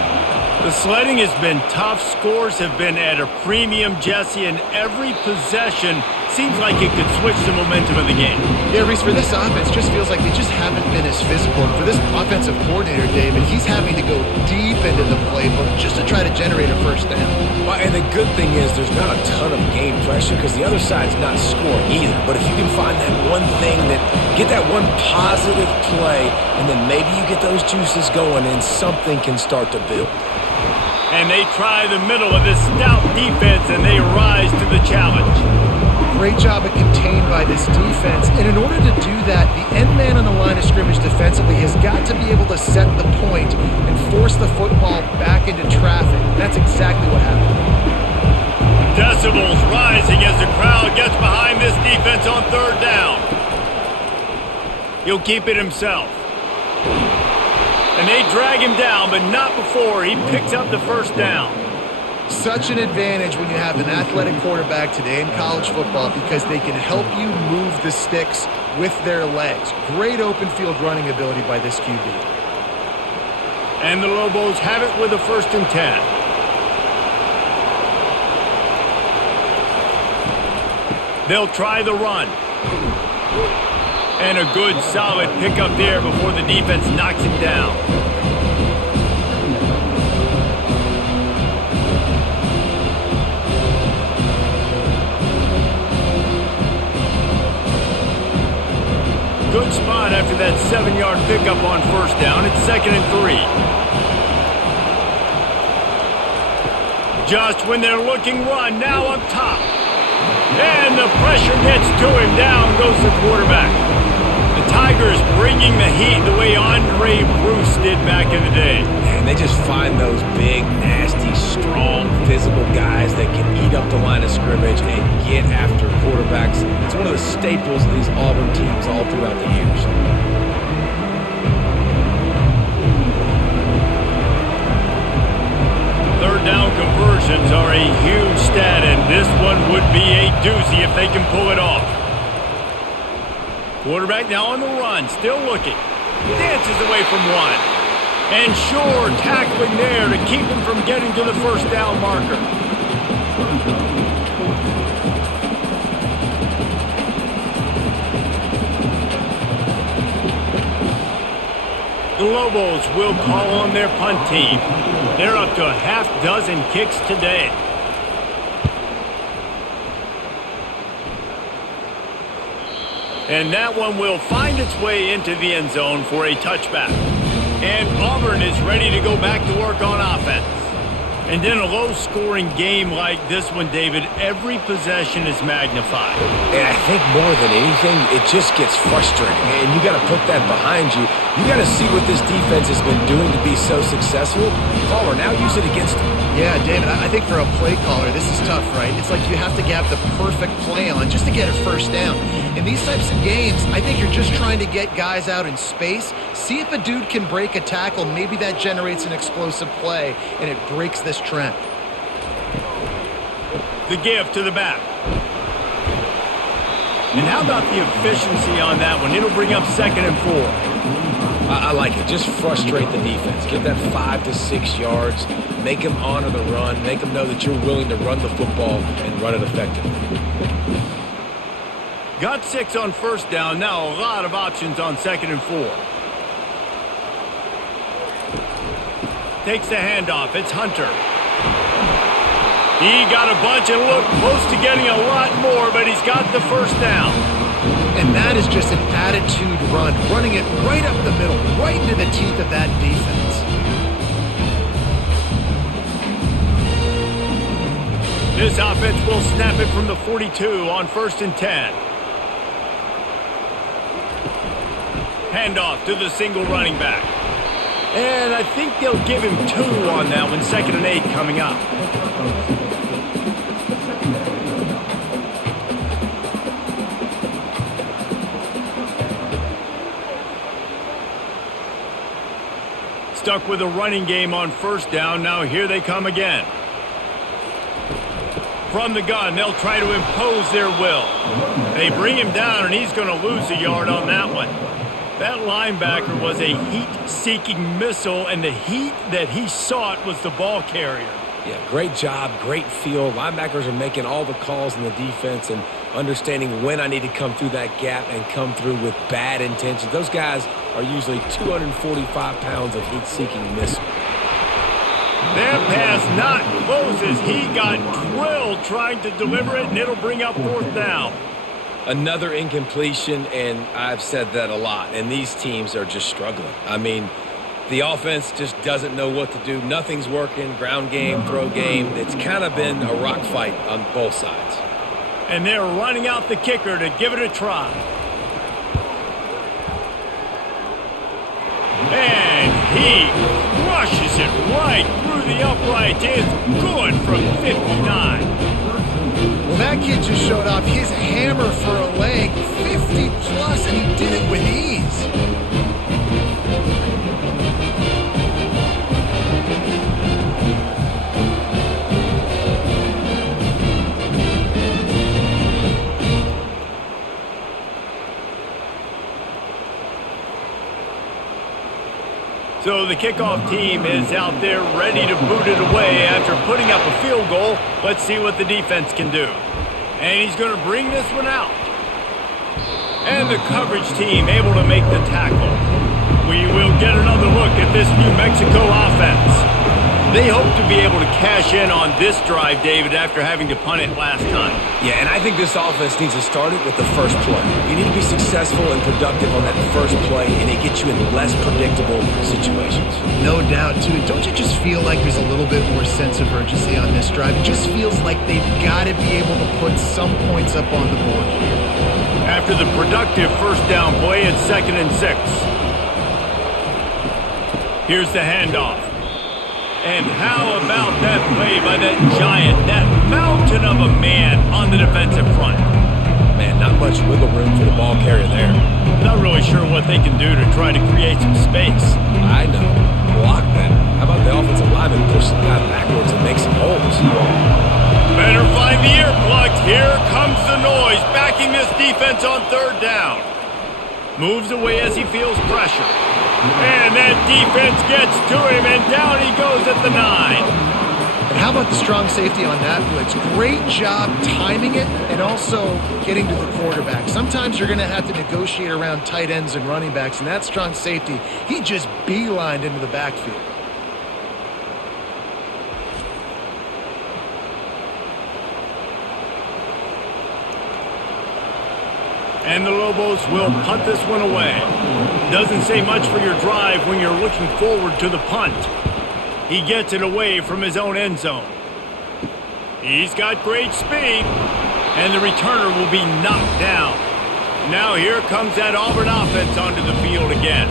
The sledding has been tough. Scores have been at a premium, Jesse, and every possession seems like it could switch the momentum of the game. Yeah, Reese, for this offense, just feels like they just haven't been as physical. And for this offensive coordinator, David, he's having to go deep into the playbook just to try to generate a first down. Well, and the good thing is there's not a ton of game pressure because the other side's not scoring either. But if you can find that one thing get that one positive play, and then maybe you get those juices going and something can start to build. And they try the middle of this stout defense, and they rise to the challenge. Great job of contained by this defense. And in order to do that, the end man on the line of scrimmage defensively has got to be able to set the point and force the football back into traffic. That's exactly what happened. Decibels rising as the crowd gets behind this defense on 3rd down. He'll keep it himself. And they drag him down, but not before he picks up the 1st down. Such an advantage when you have an athletic quarterback today in college football because they can help you move the sticks with their legs. Great open field running ability by this QB. And the Lobos have it with a 1st and 10. They'll try the run. And a good, solid pickup there before the defense knocks him down. Good spot after that 7-yard pickup on 1st down. It's 2nd and 3. Just when they're looking run, now up top. And the pressure gets to him. Down goes the quarterback. The Tigers bringing the heat the way Andre Bruce did back in the day. And they just find those big, nasty, strong, physical guys that can eat up the line of scrimmage and get after quarterbacks. It's one of the staples of these Auburn teams all throughout the years. Third down conversions are a huge stat, and this one would be a doozy if they can pull it off. Quarterback now on the run, still looking. Dances away from one. And sure, tackling there to keep him from getting to the 1st down marker. The Lobos will call on their punt team. They're up to a half-dozen kicks today. And that one will find its way into the end zone for a touchback. And Auburn is ready to go back to work on offense. And in a low-scoring game like this one, David, every possession is magnified. And I think more than anything, it just gets frustrating. And you got to put that behind you. You got to see what this defense has been doing to be so successful. Caller, now use it against them. Yeah, David, I think for a play caller, this is tough, right? It's like you have to have the perfect play on just to get a first down. In these types of games, I think you're just trying to get guys out in space, see if a dude can break a tackle. Maybe that generates an explosive play, and it breaks this trend. The give to the back. And how about the efficiency on that one? It'll bring up 2nd and 4. I like it. Just frustrate the defense. Get that 5 to 6 yards. Make them honor the run. Make them know that you're willing to run the football and run it effectively. Got 6 on first down. Now a lot of options on 2nd and 4. Takes the handoff. It's Hunter. He got a bunch and looked close to getting a lot more, but he's got the first down. And that is just an attitude run, running it right up the middle, right into the teeth of that defense. This offense will snap it from the 42 on 1st and 10. Handoff to the single running back. And I think they'll give him 2 on that one, 2nd and 8 coming up. Stuck with a running game on first down. Now here they come again. From the gun, they'll try to impose their will. They bring him down, and he's going to lose a yard on that one. That linebacker was a heat-seeking missile, and the heat that he sought was the ball carrier. Yeah, great job, great feel. Linebackers are making all the calls in the defense and understanding when I need to come through that gap and come through with bad intentions. Those guys are usually 245 pounds of heat-seeking missile. That pass not closes. He got drilled trying to deliver it, and it'll bring up 4th down. Another incompletion, and I've said that a lot, and these teams are just struggling. I mean, the offense just doesn't know what to do. Nothing's working, ground game, throw game. It's kind of been a rock fight on both sides. And they're running out the kicker to give it a try. And he crushes it right through the upright. It's good from 59. Well, that kid just showed off his hammer for a leg, 50-plus, and he did it with ease. So the kickoff team is out there ready to boot it away after putting up a field goal. Let's see what the defense can do. And he's going to bring this one out. And the coverage team able to make the tackle. We will get another look at this New Mexico offense. They hope to be able to cash in on this drive, David, after having to punt it last time. Yeah, and I think this offense needs to start it with the first play. You need to be successful and productive on that first play, and it gets you in less predictable situations. No doubt, too. Don't you just feel like there's a little bit more sense of urgency on this drive? It just feels like they've got to be able to put some points up on the board here. After the productive first down play, it's 2nd and 6. Here's the handoff. And how about that play by that giant, that mountain of a man on the defensive front? Man, not much wiggle room for the ball carrier there. Not really sure what they can do to try to create some space. I know. Block that. How about the offensive lineman push the guy backwards and make some holes? Better find the earplugs. Here comes the noise, backing this defense on 3rd down. Moves away as he feels pressure. And that defense gets to him, and down he goes at the 9. And how about the strong safety on that blitz? Great job timing it and also getting to the quarterback. Sometimes you're going to have to negotiate around tight ends and running backs, and that strong safety, he just beelined into the backfield. And the Lobos will punt this one away. Doesn't say much for your drive when you're looking forward to the punt. He gets it away from his own end zone. He's got great speed, and the returner will be knocked down. Now here comes that Auburn offense onto the field again.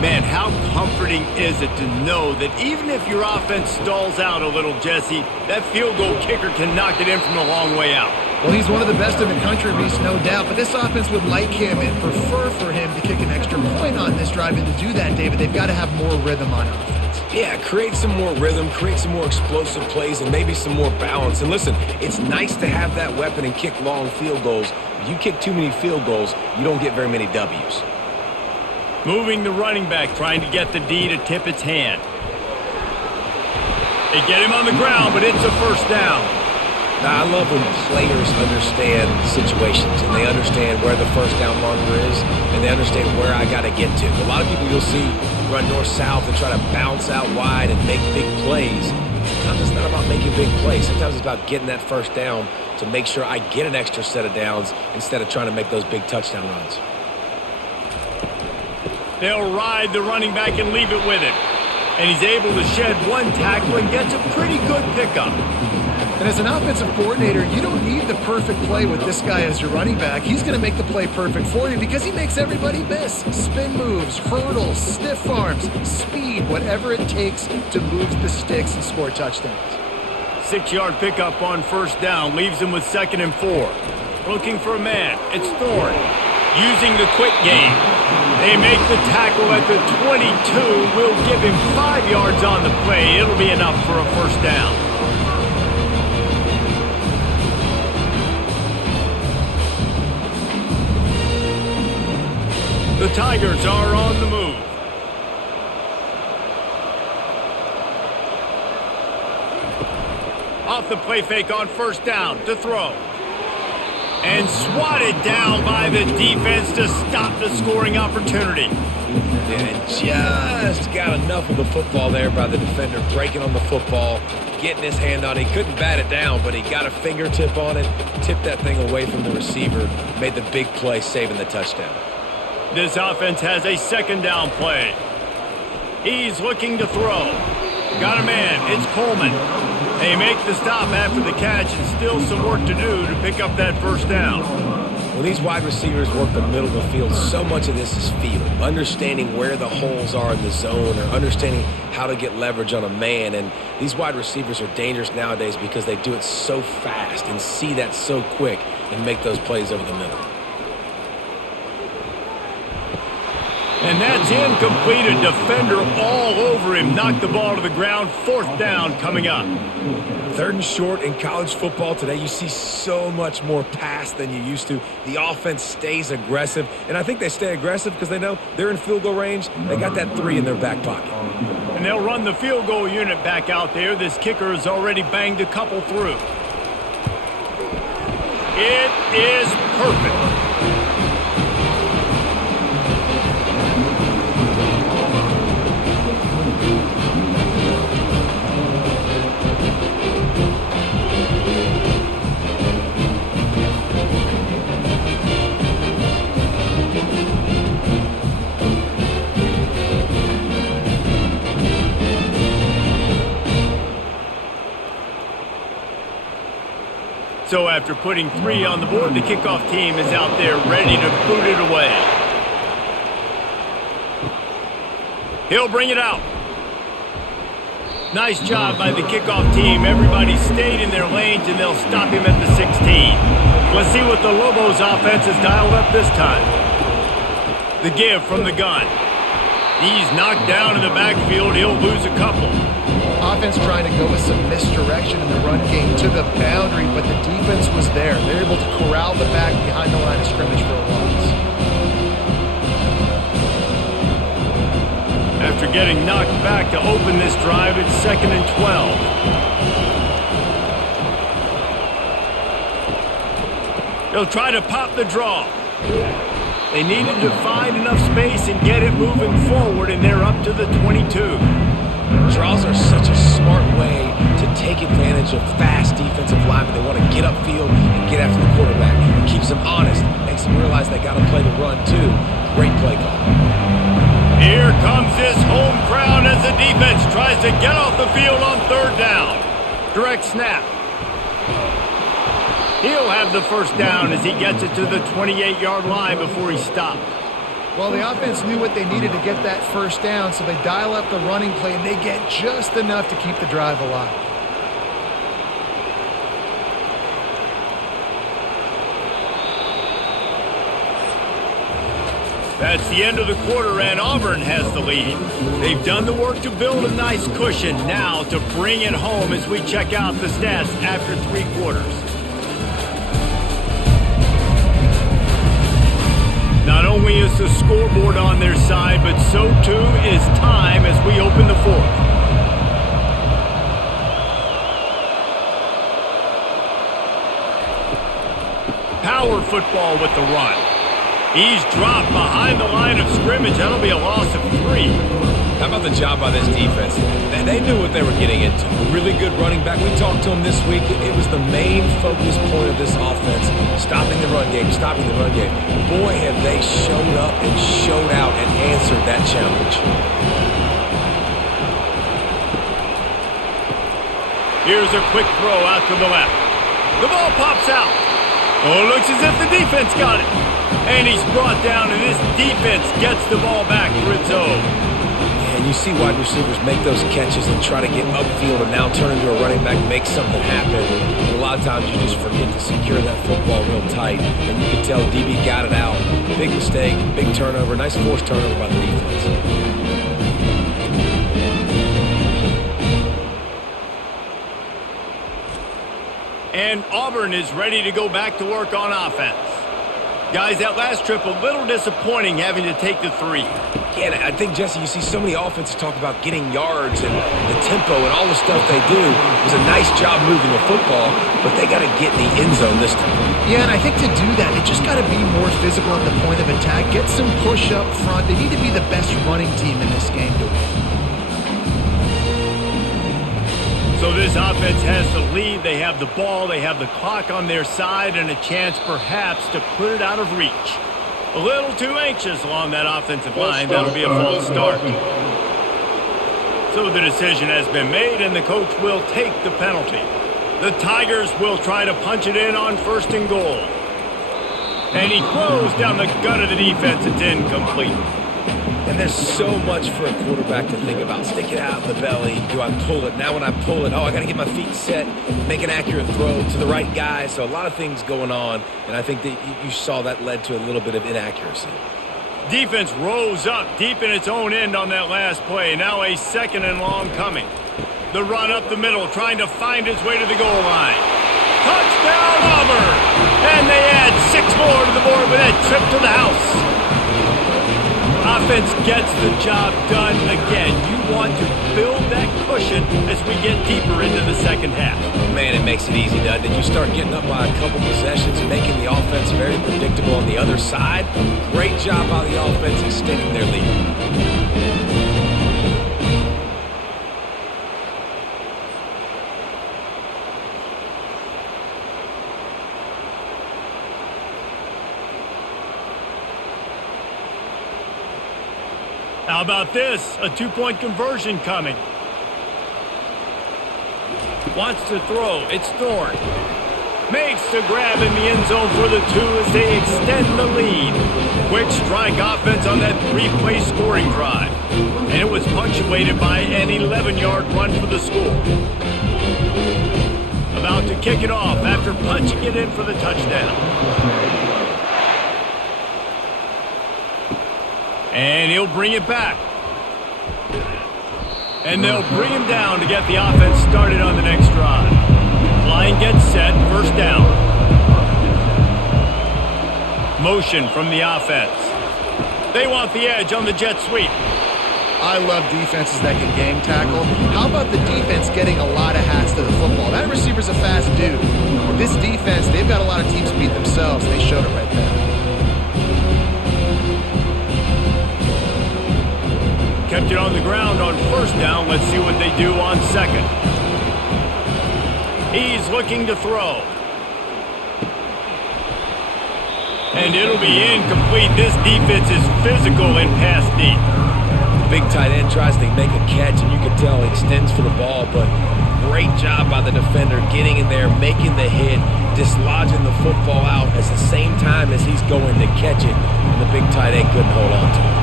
Man, how comforting is it to know that even if your offense stalls out a little, Jesse, that field goal kicker can knock it in from a long way out. Well, he's one of the best in the country, Reese, no doubt. But this offense would like him and prefer for him to kick an extra point on this drive. And to do that, David, they've got to have more rhythm on offense. Yeah, create some more rhythm, create some more explosive plays, and maybe some more balance. And listen, it's nice to have that weapon and kick long field goals. If you kick too many field goals, you don't get very many W's. Moving the running back, trying to get the D to tip its hand. They get him on the ground, but it's a first down. Now, I love when players understand situations and they understand where the first down marker is and they understand where I got to get to. A lot of people you'll see run north-south and try to bounce out wide and make big plays. Sometimes it's not about making big plays. Sometimes it's about getting that first down to make sure I get an extra set of downs instead of trying to make those big touchdown runs. They'll ride the running back and leave it with him. And he's able to shed one tackle and gets a pretty good pickup. And as an offensive coordinator, you don't need the perfect play with this guy as your running back. He's going to make the play perfect for you because he makes everybody miss. Spin moves, hurdles, stiff arms, speed, whatever it takes to move the sticks and score touchdowns. 6-yard pickup on first down leaves him with 2nd and 4. Looking for a man. It's Thorne. Using the quick game. They make the tackle at the 22. Will give him 5 yards on the play. It'll be enough for a first down. The Tigers are on the move. Off the play fake on first down to throw. And swatted down by the defense to stop the scoring opportunity. And just got enough of the football there by the defender, breaking on the football, getting his hand on it. He couldn't bat it down, but he got a fingertip on it, tipped that thing away from the receiver, made the big play, saving the touchdown. This offense has a 2nd down play. He's looking to throw. Got a man. It's Coleman. They make the stop after the catch and still some work to do to pick up that first down. When these wide receivers work the middle of the field, so much of this is feel. Understanding where the holes are in the zone or understanding how to get leverage on a man. And these wide receivers are dangerous nowadays because they do it so fast and see that so quick and make those plays over the middle. And that's incomplete. A defender all over him. Knocked the ball to the ground. 4th down coming up. 3rd and short in college football today. You see so much more pass than you used to. The offense stays aggressive. And I think they stay aggressive because they know they're in field goal range. They got that 3 in their back pocket. And they'll run the field goal unit back out there. This kicker has already banged a couple through. It is perfect. So after putting 3 on the board, the kickoff team is out there ready to boot it away. He'll bring it out. Nice job by the kickoff team. Everybody stayed in their lanes, and they'll stop him at the 16. Let's see what the Lobos offense has dialed up this time. The give from the gun. He's knocked down in the backfield. He'll lose a couple. Offense trying to go with some misdirection in the run game to the boundary, but the defense was there. They're able to corral the back behind the line of scrimmage for a loss. After getting knocked back to open this drive, it's 2nd and 12. They'll try to pop the draw. They needed to find enough space and get it moving forward, and they're up to the 22. Draws are such a smart way to take advantage of fast defensive linemen. They want to get upfield and get after the quarterback. It keeps them honest, makes them realize they got to play the run too. Great play call. Here comes this home crowd as the defense tries to get off the field on third down. Direct snap. He'll have the first down as he gets it to the 28-yard line before he stopped. Well, the offense knew what they needed to get that first down, so they dial up the running play, and they get just enough to keep the drive alive. That's the end of the quarter, and Auburn has the lead. They've done the work to build a nice cushion. Now to bring it home as we check out the stats after 3 quarters. Not only is the scoreboard on their side, but so too is time as we open the fourth. Power football with the run. He's dropped behind the line of scrimmage. That'll be a loss of 3. How about the job by this defense? They knew what they were getting into. A really good running back. We talked to him this week. It was the main focus point of this offense. Stopping the run game, stopping the run game. Boy, have they showed up and showed out and answered that challenge. Here's a quick throw out to the left. The ball pops out. Oh, looks as if the defense got it. And he's brought down, and this defense gets the ball back for its own. And you see wide receivers make those catches and try to get upfield and now turn into a running back, make something happen. And a lot of times you just forget to secure that football real tight. And you can tell DB got it out. Big mistake, big turnover, nice forced turnover by the defense. And Auburn is ready to go back to work on offense. Guys, that last trip, a little disappointing having to take the 3. Yeah, and I think, Jesse, you see so many offenses talk about getting yards and the tempo and all the stuff they do. It was a nice job moving the football, but they got to get in the end zone this time. Yeah, and I think to do that, they just got to be more physical at the point of attack, get some push up front. They need to be the best running team in this game to win. So this offense has the lead. They have the ball. They have the clock on their side and a chance perhaps to put it out of reach. A little too anxious along that offensive line. That'll be a false start. So the decision has been made, and the coach will take the penalty. The Tigers will try to punch it in on 1st and goal. And he throws down the gut of the defense. It's incomplete. And there's so much for a quarterback to think about. Stick it out in the belly. Do I pull it? Now when I pull it, I got to get my feet set, make an accurate throw to the right guy. So a lot of things going on, and I think that you saw that led to a little bit of inaccuracy. Defense rose up deep in its own end on that last play. Now a 2nd and long coming. The run up the middle, trying to find his way to the goal line. Touchdown, Auburn! And they add 6 more to the board with that trip to the house. Offense gets the job done again. You want to build that cushion as we get deeper into the second half. Man, it makes it easy, doesn't it? You start getting up by a couple possessions, making the offense very predictable on the other side. Great job by the offense extending their lead. How about this? A 2-point conversion coming. Wants to throw. It's Thorne. Makes the grab in the end zone for the 2 as they extend the lead. Quick strike offense on that 3-play scoring drive. And it was punctuated by an 11-yard run for the score. About to kick it off after punching it in for the touchdown. And he'll bring it back. And they'll bring him down to get the offense started on the next drive. Line gets set, 1st down. Motion from the offense. They want the edge on the jet sweep. I love defenses that can game tackle. How about the defense getting a lot of hats to the football? That receiver's a fast dude. This defense, they've got a lot of teams beat themselves. They showed it right there. Kept it on the ground on 1st down. Let's see what they do on 2nd. He's looking to throw. And it'll be incomplete. This defense is physical and pass deep. big tight end tries to make a catch, and you can tell he extends for the ball, but great job by the defender getting in there, making the hit, dislodging the football out at the same time as he's going to catch it, and the big tight end couldn't hold on to it.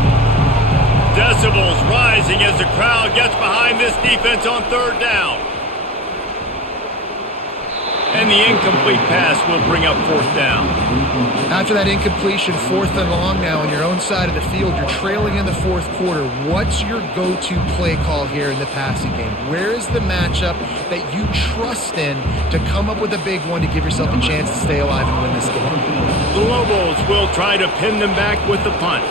Decibels rising as the crowd gets behind this defense on third down. And the incomplete pass will bring up fourth down. After that incompletion, 4th and long now on your own side of the field. You're trailing in the fourth quarter. What's your go-to play call here in the passing game? Where is the matchup that you trust in to come up with a big one to give yourself a chance to stay alive and win this game? The Lobos will try to pin them back with the punt.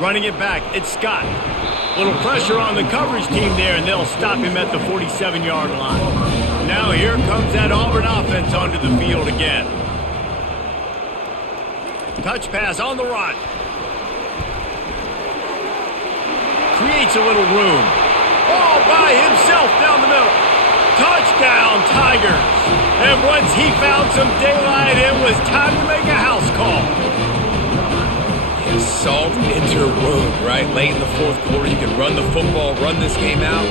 Running it back, it's Scott. Little pressure on the coverage team there, and they'll stop him at the 47-yard line. Now here comes that Auburn offense onto the field again. Touch pass on the run. Creates a little room. All by himself down the middle. Touchdown, Tigers. And once he found some daylight, it was time to make a house call. Salt into a wound, right? Late in the fourth quarter, you can run the football, run this game out.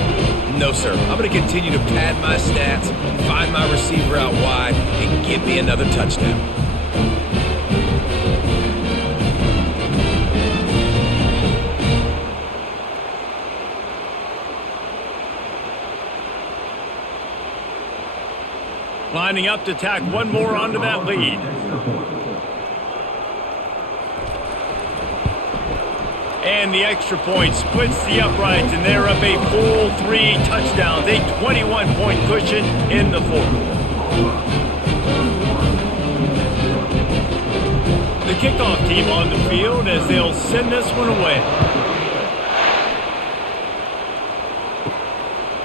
No, sir. I'm going to continue to pad my stats, find my receiver out wide, and give me another touchdown. Lining up to tack one more onto that lead. And the extra point splits the uprights, and they're up a full 3 touchdowns, a 21-point cushion in the fourth. The kickoff team on the field as they'll send this one away.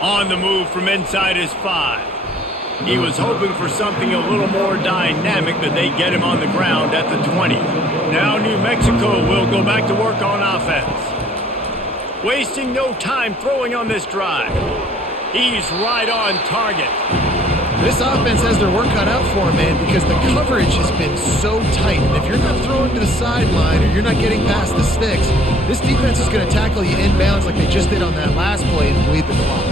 On the move from inside his 5. He was hoping for something a little more dynamic, but they get him on the ground at the 20. Now New Mexico will go back to work on offense. Wasting no time throwing on this drive. He's right on target. This offense has their work cut out for them, man, because the coverage has been so tight. And if you're not throwing to the sideline or you're not getting past the sticks, this defense is going to tackle you inbounds like they just did on that last play and bleed the clock.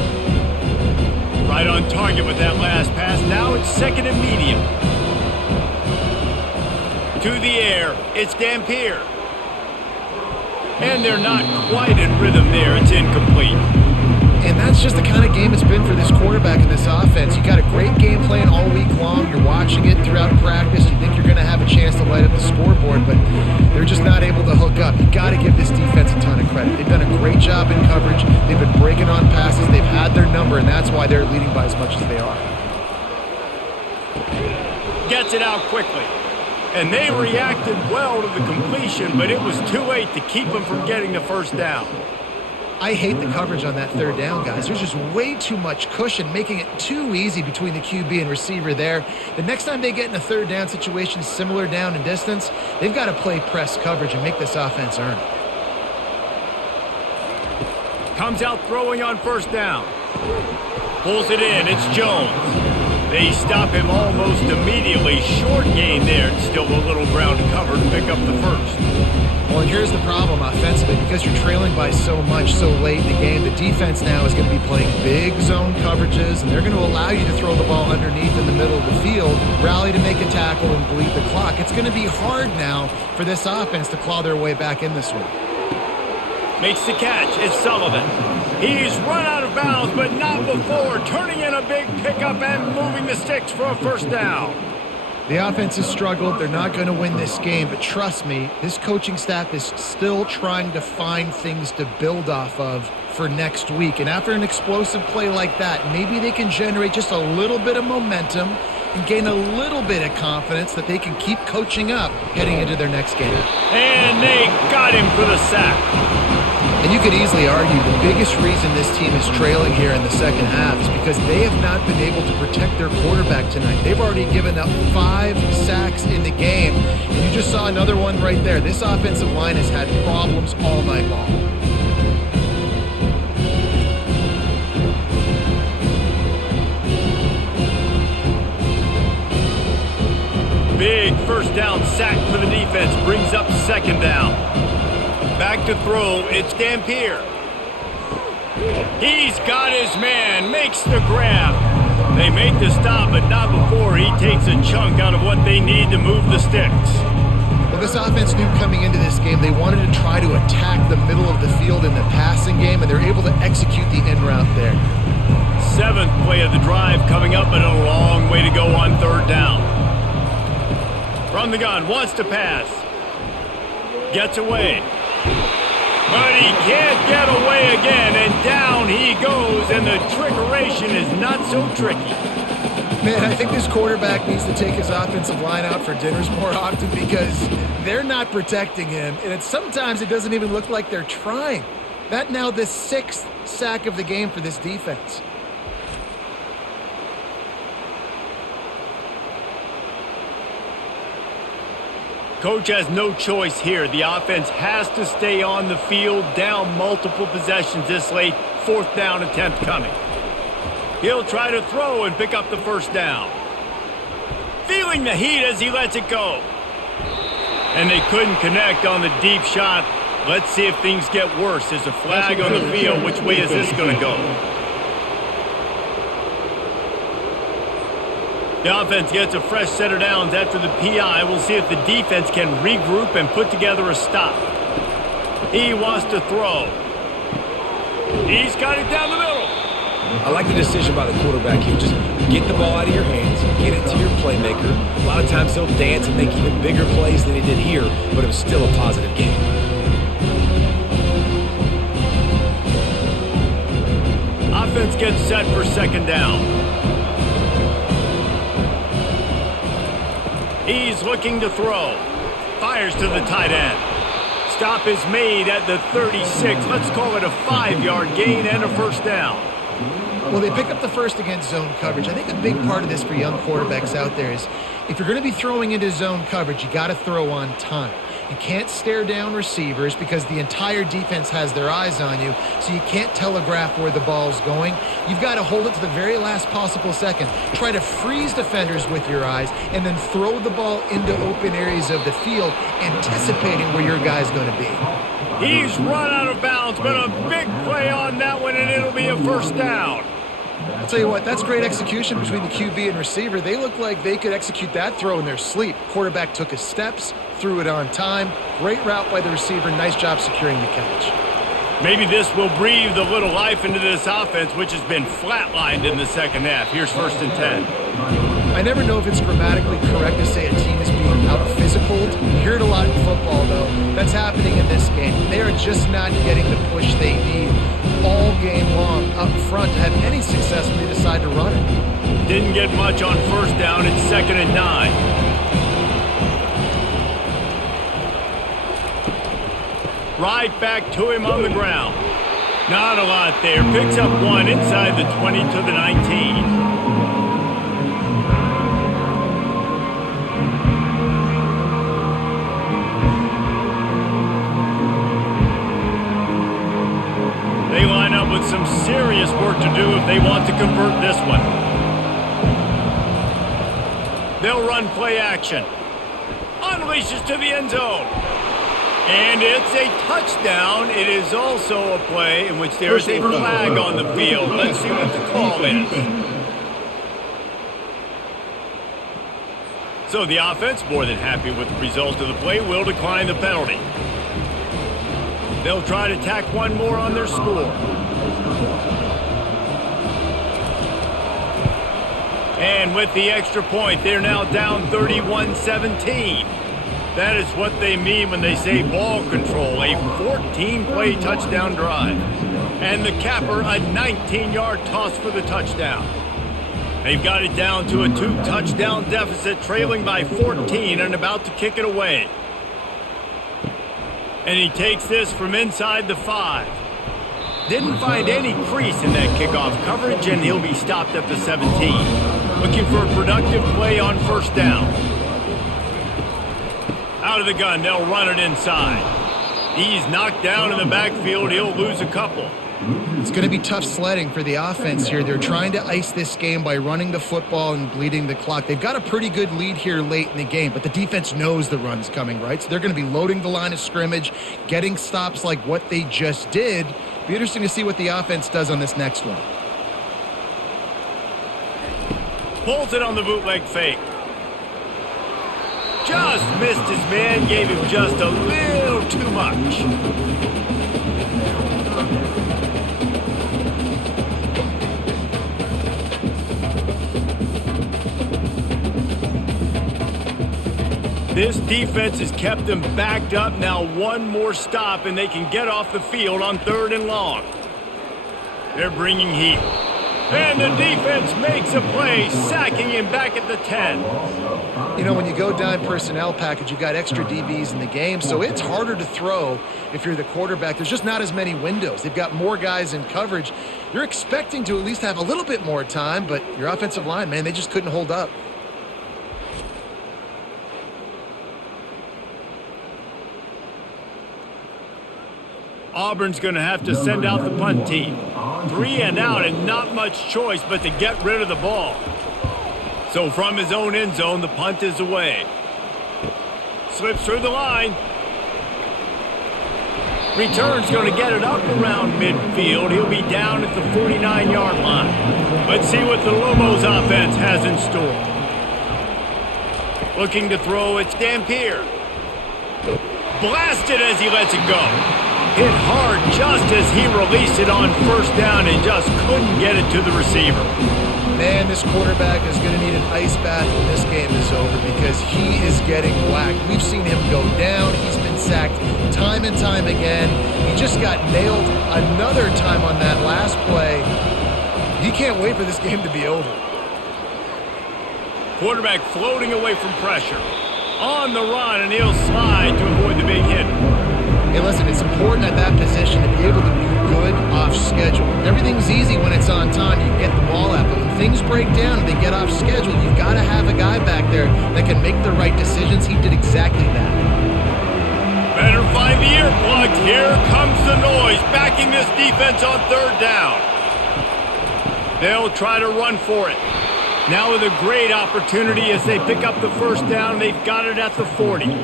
Right on target with that last pass. Now it's second and medium. To the air, it's Dampier. And they're not quite in rhythm there. It's incomplete. And that's just the kind of game it's been for this quarterback in this offense. You got a great game plan all week long. You're watching it throughout practice. You think you're going to have a chance to light up the scoreboard, but they're just not able to hook up. You got to give this defense a ton of credit. They've done a great job in coverage. They've been breaking on passes. They've had their number, and that's why they're leading by as much as they are. Gets it out quickly. And they reacted well to the completion, but it was too late to keep them from getting the first down. I hate the coverage on that third down, guys. There's just way too much cushion, making it too easy between the QB and receiver there. The next time they get in a third down situation, similar down and distance, they've got to play press coverage and make this offense earn it. Comes out throwing on first down. Pulls it in. It's Jones. They stop him almost immediately. Short gain there. Still a little ground to cover to pick up the first. Well, and here's the problem offensively. Because you're trailing by so much so late in the game, the defense now is going to be playing big zone coverages, and they're going to allow you to throw the ball underneath in the middle of the field, rally to make a tackle, and bleed the clock. It's going to be hard now for this offense to claw their way back in this one. Makes the catch. It's Sullivan. He's run out of bounds, but not before turning in a big pickup and moving the sticks for a first down. The offense has struggled. They're not going to win this game, but trust me, this coaching staff is still trying to find things to build off of for next week. And after an explosive play like that, maybe they can generate just a little bit of momentum and gain a little bit of confidence that they can keep coaching up heading into their next game. And they got him for the sack. And you could easily argue the biggest reason this team is trailing here in the second half is because they have not been able to protect their quarterback tonight. They've already given up 5 sacks in the game, and you just saw another one right there. This offensive line has had problems all night long. big first down sack for the defense brings up second down. Back to throw, it's Dampier. He's got his man, makes the grab. They make the stop, but not before he takes a chunk out of what they need to move the sticks. Well, this offense knew coming into this game they wanted to try to attack the middle of the field in the passing game, and they're able to execute the in route there. 7th play of the drive coming up, but a long way to go on third down. From the gun, wants to pass. Gets away. But he can't get away again, and down he goes, and the trickeration is not so tricky. Man, I think this quarterback needs to take his offensive line out for dinners more often because they're not protecting him, and sometimes it doesn't even look like they're trying. That now the 6th sack of the game for this defense. Coach has no choice here. The offense has to stay on the field, down multiple possessions this late. 4th down attempt coming. He'll try to throw and pick up the first down. Feeling the heat as he lets it go. And they couldn't connect on the deep shot. Let's see if things get worse. There's a flag on the field. Which way is this going to go? The offense gets a fresh set of downs after the PI. We'll see if the defense can regroup and put together a stop. He wants to throw. He's got it down the middle. I like the decision by the quarterback here. Just get the ball out of your hands, get it to your playmaker. A lot of times he'll dance and make even bigger plays than he did here, but it was still a positive game. Offense gets set for second down. He's looking to throw. Fires to the tight end. Stop is made at the 36. Let's call it a 5-yard gain and a first down. Well, they pick up the first against zone coverage. I think a big part of this for young quarterbacks out there is if you're going to be throwing into zone coverage, you got to throw on time. You can't stare down receivers because the entire defense has their eyes on you, so you can't telegraph where the ball's going. You've got to hold it to the very last possible second. Try to freeze defenders with your eyes and then throw the ball into open areas of the field, anticipating where your guy's going to be. He's run out of bounds, but a big play on that one, and it'll be a first down. I'll tell you what, that's great execution between the QB and receiver. They look like they could execute that throw in their sleep. Quarterback took his steps, threw it on time. Great route by the receiver. Nice job securing the catch. Maybe this will breathe a little life into this offense, which has been flatlined in the second half. Here's 1st and 10. I never know if it's grammatically correct to say a team is being out-physicaled. You hear it a lot in football, though. That's happening in this game. They are just not getting the push they need all game long up front to have any success when they decide to run it. Didn't get much on first down. It's 2nd and 9. Right back to him on the ground. Not a lot there. Picks up one inside the 20 to the 19. They line up with some serious work to do if they want to convert this one. They'll run play action. Unleashes to the end zone. And it's a touchdown. It is also a play in which there is a flag on the field. Let's see what the call is. So the offense, more than happy with the result of the play, will decline the penalty. They'll try to tack one more on their score. And with the extra point, they're now down 31-17. That is what they mean when they say ball control, a 14-play touchdown drive. And the capper, a 19-yard toss for the touchdown. They've got it down to a 2-touchdown deficit, trailing by 14 and about to kick it away. And he takes this from inside the 5. Didn't find any crease in that kickoff coverage, and he'll be stopped at the 17. Looking for a productive play on first down. Out of the gun, they'll run it inside. He's knocked down in the backfield. He'll lose a couple. It's going to be tough sledding for the offense here. They're trying to ice this game by running the football and bleeding the clock. They've got a pretty good lead here late in the game, but the defense knows the run's coming, right? So they're going to be loading the line of scrimmage, getting stops like what they just did. Be interesting to see what the offense does on this next one. Pulls it on the bootleg fake. Just missed his man, gave him just a little too much. This defense has kept them backed up. Now one more stop and they can get off the field on 3rd and long. They're bringing heat. And the defense makes a play, sacking him back at the 10. You know, when you go dime personnel package, you've got extra DBs in the game, so it's harder to throw if you're the quarterback. There's just not as many windows. They've got more guys in coverage. You're expecting to at least have a little bit more time, but your offensive line, man, they just couldn't hold up. Auburn's going to have to send out the punt team. 3 and out and not much choice but to get rid of the ball. So from his own end zone, the punt is away. Slips through the line. Return's going to get it up around midfield. He'll be down at the 49-yard line. Let's see what the Lobos offense has in store. Looking to throw, it's Dampier. Blasted as he lets it go. Hit hard just as he released it on 1st down and just couldn't get it to the receiver. Man, this quarterback is going to need an ice bath when this game is over because he is getting whacked. We've seen him go down. He's been sacked time and time again. He just got nailed another time on that last play. He can't wait for this game to be over. Quarterback floating away from pressure. On the run, and he'll slide to avoid the big hit. Hey, listen, it's important at that position to be able to be good off schedule. Everything's easy when it's on time. You can get the ball out, but when things break down and they get off schedule, you've got to have a guy back there that can make the right decisions. He did exactly that. Better find the earplugs. Here comes the noise, backing this defense on 3rd down. They'll try to run for it. Now with a great opportunity as they pick up the 1st down. They've got it at the 40.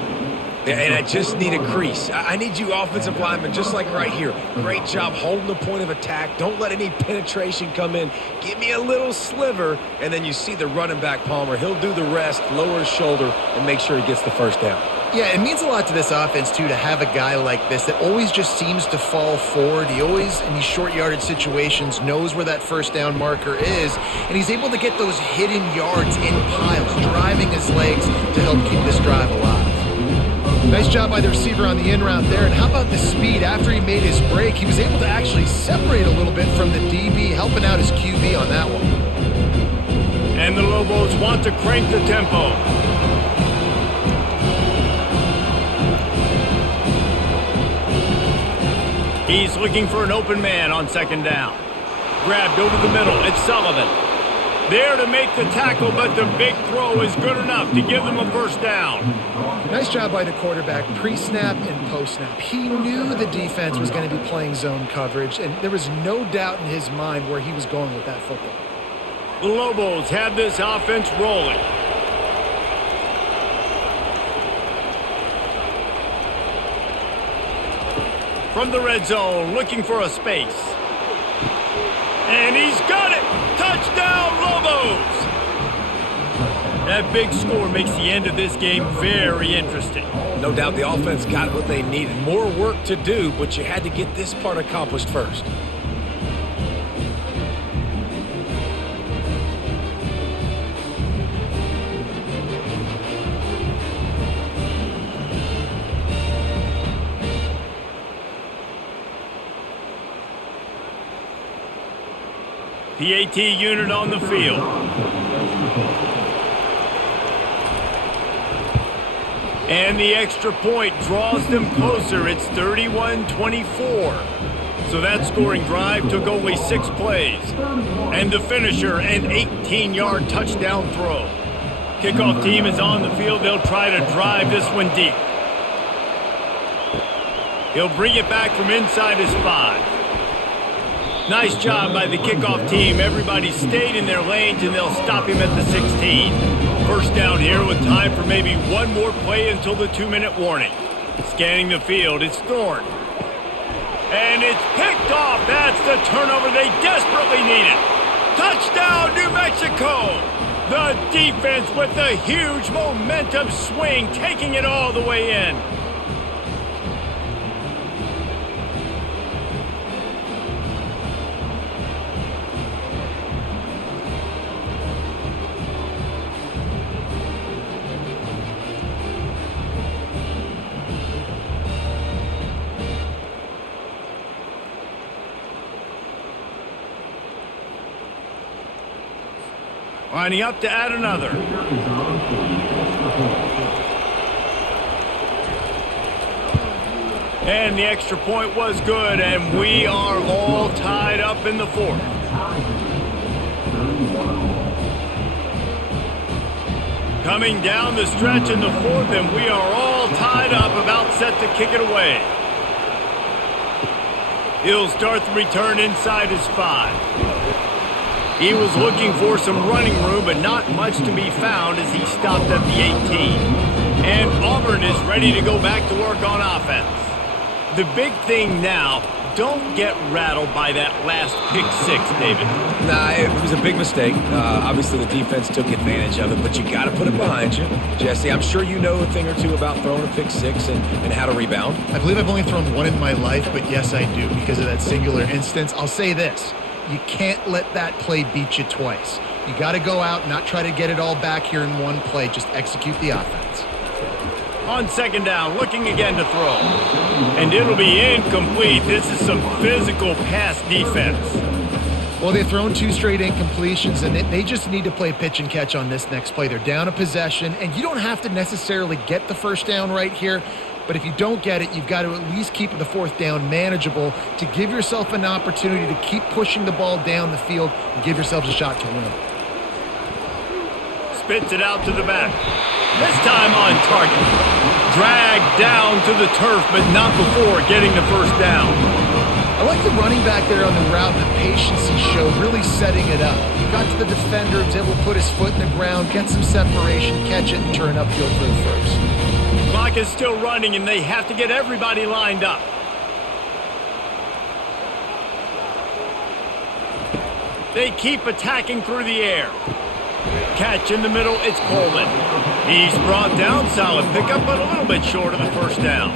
And I just need a crease. I need you offensive linemen, just like right here. Great job holding the point of attack. Don't let any penetration come in. Give me a little sliver, and then you see the running back, Palmer. He'll do the rest, lower his shoulder, and make sure he gets the 1st down. Yeah, it means a lot to this offense, too, to have a guy like this that always just seems to fall forward. He always, in these short yardage situations, knows where that 1st down marker is, and he's able to get those hidden yards in piles, driving his legs to help keep this drive alive. Nice job by the receiver on the in route there. And how about the speed? After he made his break, he was able to actually separate a little bit from the DB, helping out his QB on that one. And the Lobos want to crank the tempo. He's looking for an open man on 2nd down. Grabbed over the middle. It's Sullivan. There to make the tackle, but the big throw is good enough to give them a 1st down. Nice job by the quarterback, pre-snap and post-snap. He knew the defense was going to be playing zone coverage, and there was no doubt in his mind where he was going with that football. The Lobos have this offense rolling. From the red zone, looking for a space. And he's got it! Touchdown, Lobos! That big score makes the end of this game very interesting. No doubt the offense got what they needed. More work to do, but you had to get this part accomplished first. The AT unit on the field. And the extra point draws them closer. It's 31-24. So that scoring drive took only 6 plays. And the finisher, an 18-yard touchdown throw. Kickoff team is on the field. They'll try to drive this one deep. He'll bring it back from inside his 5. Nice job by the kickoff team. Everybody stayed in their lanes, and they'll stop him at the 16. First down here with time for maybe one more play until the 2-minute warning. Scanning the field, it's Thorne. And it's picked off. That's the turnover they desperately needed. Touchdown, New Mexico! The defense with a huge momentum swing, taking it all the way in. Lining up to add another. And the extra point was good, and we are all tied up in the fourth. Coming down the stretch in the fourth, and we are all tied up, about set to kick it away. He'll start the return inside his 5. He was looking for some running room, but not much to be found as he stopped at the 18. And Auburn is ready to go back to work on offense. The big thing now, don't get rattled by that last pick 6, David. Nah, it was a big mistake. Obviously, the defense took advantage of it, but you got to put it behind you. Jesse, I'm sure you know a thing or two about throwing a pick 6 and how to rebound. I believe I've only thrown one in my life, but yes, I do because of that singular instance. I'll say this. You can't let that play beat you twice. You got to go out and not try to get it all back here in one play. Just execute the offense. On second down, looking again to throw. And it'll be incomplete. This is some physical pass defense. Well, they've thrown 2 straight incompletions, and they just need to play pitch and catch on this next play. They're down a possession, and you don't have to necessarily get the first down right here. But if you don't get it, you've got to at least keep the 4th down manageable to give yourself an opportunity to keep pushing the ball down the field and give yourselves a shot to win. Spits it out to the back. This time on target. Dragged down to the turf, but not before getting the first down. I like the running back there on the route, the patience he showed, really setting it up. He got to the defender, was able to put his foot in the ground, get some separation, catch it, and turn upfield for the first. Clock is still running, and they have to get everybody lined up. They keep attacking through the air. Catch in the middle, it's Coleman. He's brought down, solid pickup, but a little bit short of the first down.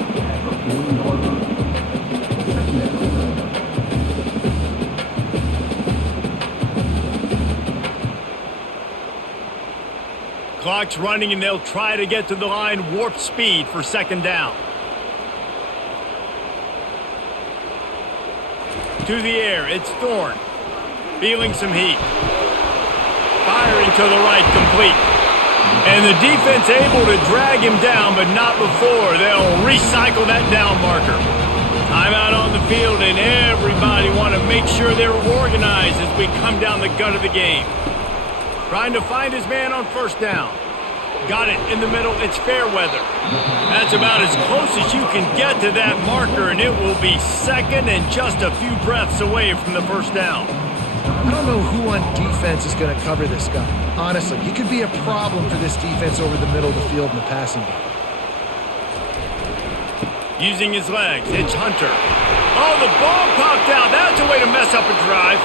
Clock's running, and they'll try to get to the line, warp speed for second down. To the air, it's Thorne. Feeling some heat. Firing to the right, complete. And the defense able to drag him down, but not before. They'll recycle that down marker. Timeout on the field, and everybody want to make sure they're organized as we come down the gut of the game. Trying to find his man on first down. Got it in the middle. It's Fairweather. That's about as close as you can get to that marker, and it will be second and just a few breaths away from the first down. I don't know who on defense is going to cover this guy. Honestly, he could be a problem for this defense over the middle of the field in the passing game. Using his legs, it's Hunter. Oh, the ball popped out. That's a way to mess up a drive.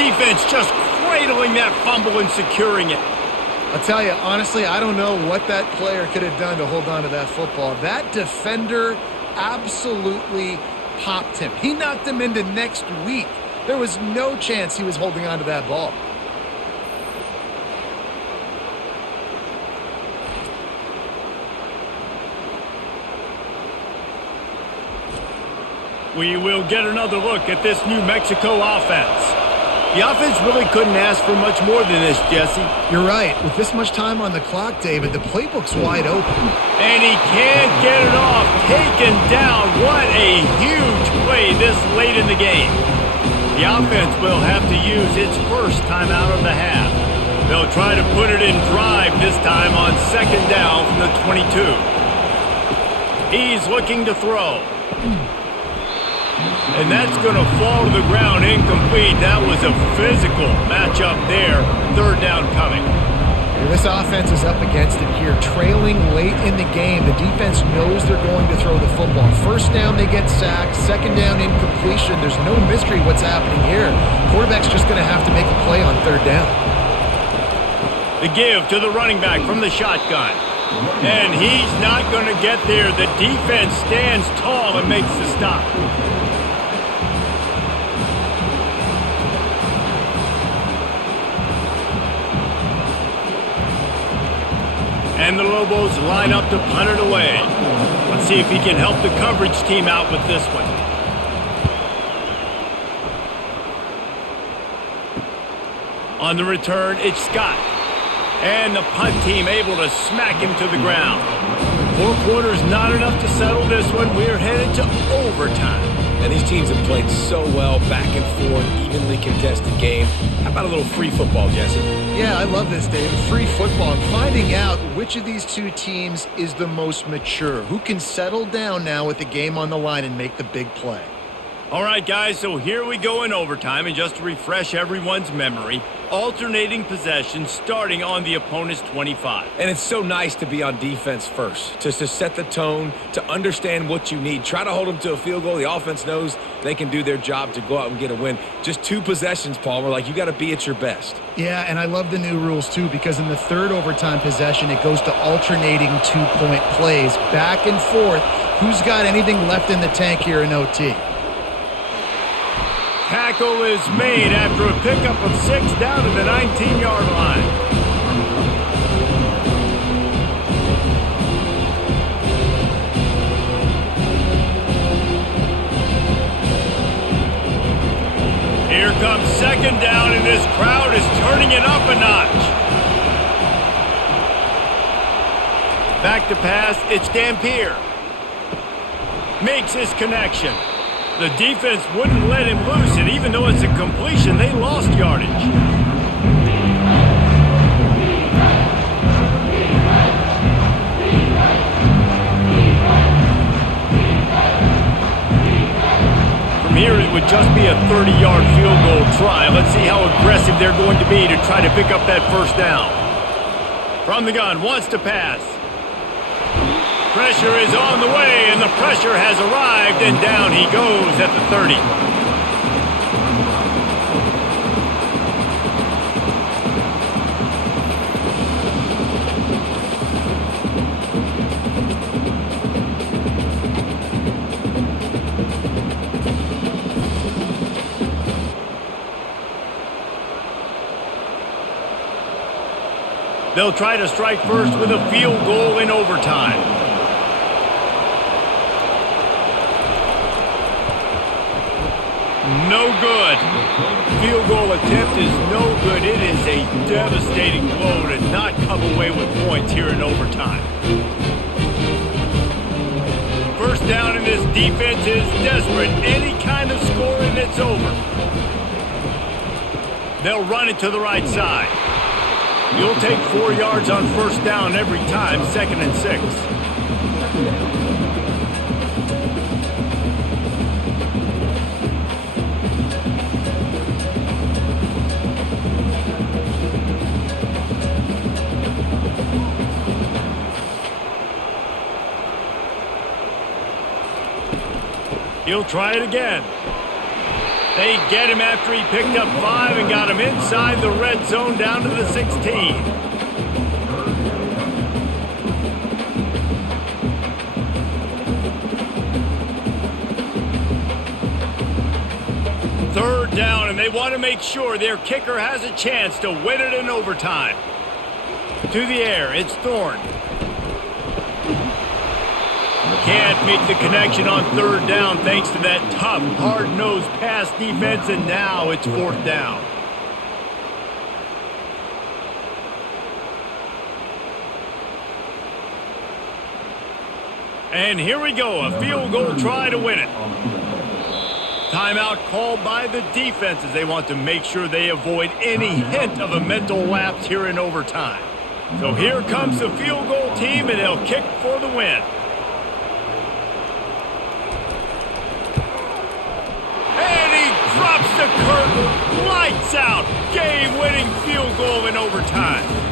Defense just cradling that fumble and securing it. I'll tell you, honestly, I don't know what that player could have done to hold on to that football. That defender absolutely popped him. He knocked him into next week. There was no chance he was holding on to that ball. We will get another look at this New Mexico offense. The offense really couldn't ask for much more than this, Jesse. You're right. With this much time on the clock, David, the playbook's wide open. And he can't get it off. Taken down. What a huge play this late in the game. The offense will have to use its first timeout of the half. They'll try to put it in drive this time on second down from the 22. He's looking to throw. And that's going to fall to the ground incomplete. That was a physical matchup there. Third down coming. This offense is up against it here. Trailing late in the game, the defense knows they're going to throw the football. First down, they get sacked. Second down, incompletion. There's no mystery what's happening here. Quarterback's just going to have to make a play on third down. The give to the running back from the shotgun. And he's not going to get there. The defense stands tall and makes the stop. And the Lobos line up to punt it away. Let's see if he can help the coverage team out with this one. On the return, it's Scott. And the punt team able to smack him to the ground. 4 quarters not enough to settle this one. We're headed to overtime. And these teams have played so well, back and forth, evenly contested game. How about a little free football, Jesse? Yeah, I love this, David. Free football. And finding out which of these two teams is the most mature. Who can settle down now with the game on the line and make the big play. All right, guys, so here we go in overtime. And just to refresh everyone's memory, alternating possessions starting on the opponent's 25. And it's so nice to be on defense first, just to set the tone, to understand what you need. Try to hold them to a field goal. The offense knows they can do their job to go out and get a win. Just 2 possessions, Paul. We're like, you got to be at your best. Yeah, and I love the new rules, too, because in the third overtime possession, it goes to alternating 2-point plays, back and forth. Who's got anything left in the tank here in OT? Tackle is made after a pickup of 6 down to the 19-yard line. Here comes second down, and this crowd is turning it up a notch. Back to pass, it's Dampier. Makes his connection. The defense wouldn't let him loose, and even though it's a completion, they lost yardage. From here, it would just be a 30-yard field goal try. Let's see how aggressive they're going to be to try to pick up that first down. From the gun, wants to pass. Pressure is on the way, and the pressure has arrived, and down he goes at the 30. They'll try to strike first with a field goal in overtime. No good. Field goal attempt is no good. It is a devastating blow to not come away with points here in overtime. First down, and this defense is desperate. Any kind of score and it's over. They'll run it to the right side. You'll take 4 yards on first down every time, 2nd and 6. He'll try it again. They get him after he picked up 5 and got him inside the red zone down to the 16. Third down, and they want to make sure their kicker has a chance to win it in overtime. To the air, it's Thorne. Can't make the connection on third down thanks to that tough, hard-nosed pass defense, and now it's 4th down. And here we go, a field goal try to win it. Timeout called by the defense as they want to make sure they avoid any hint of a mental lapse here in overtime. So here comes the field goal team, and they'll kick for the win. out. Game-winning field goal in overtime.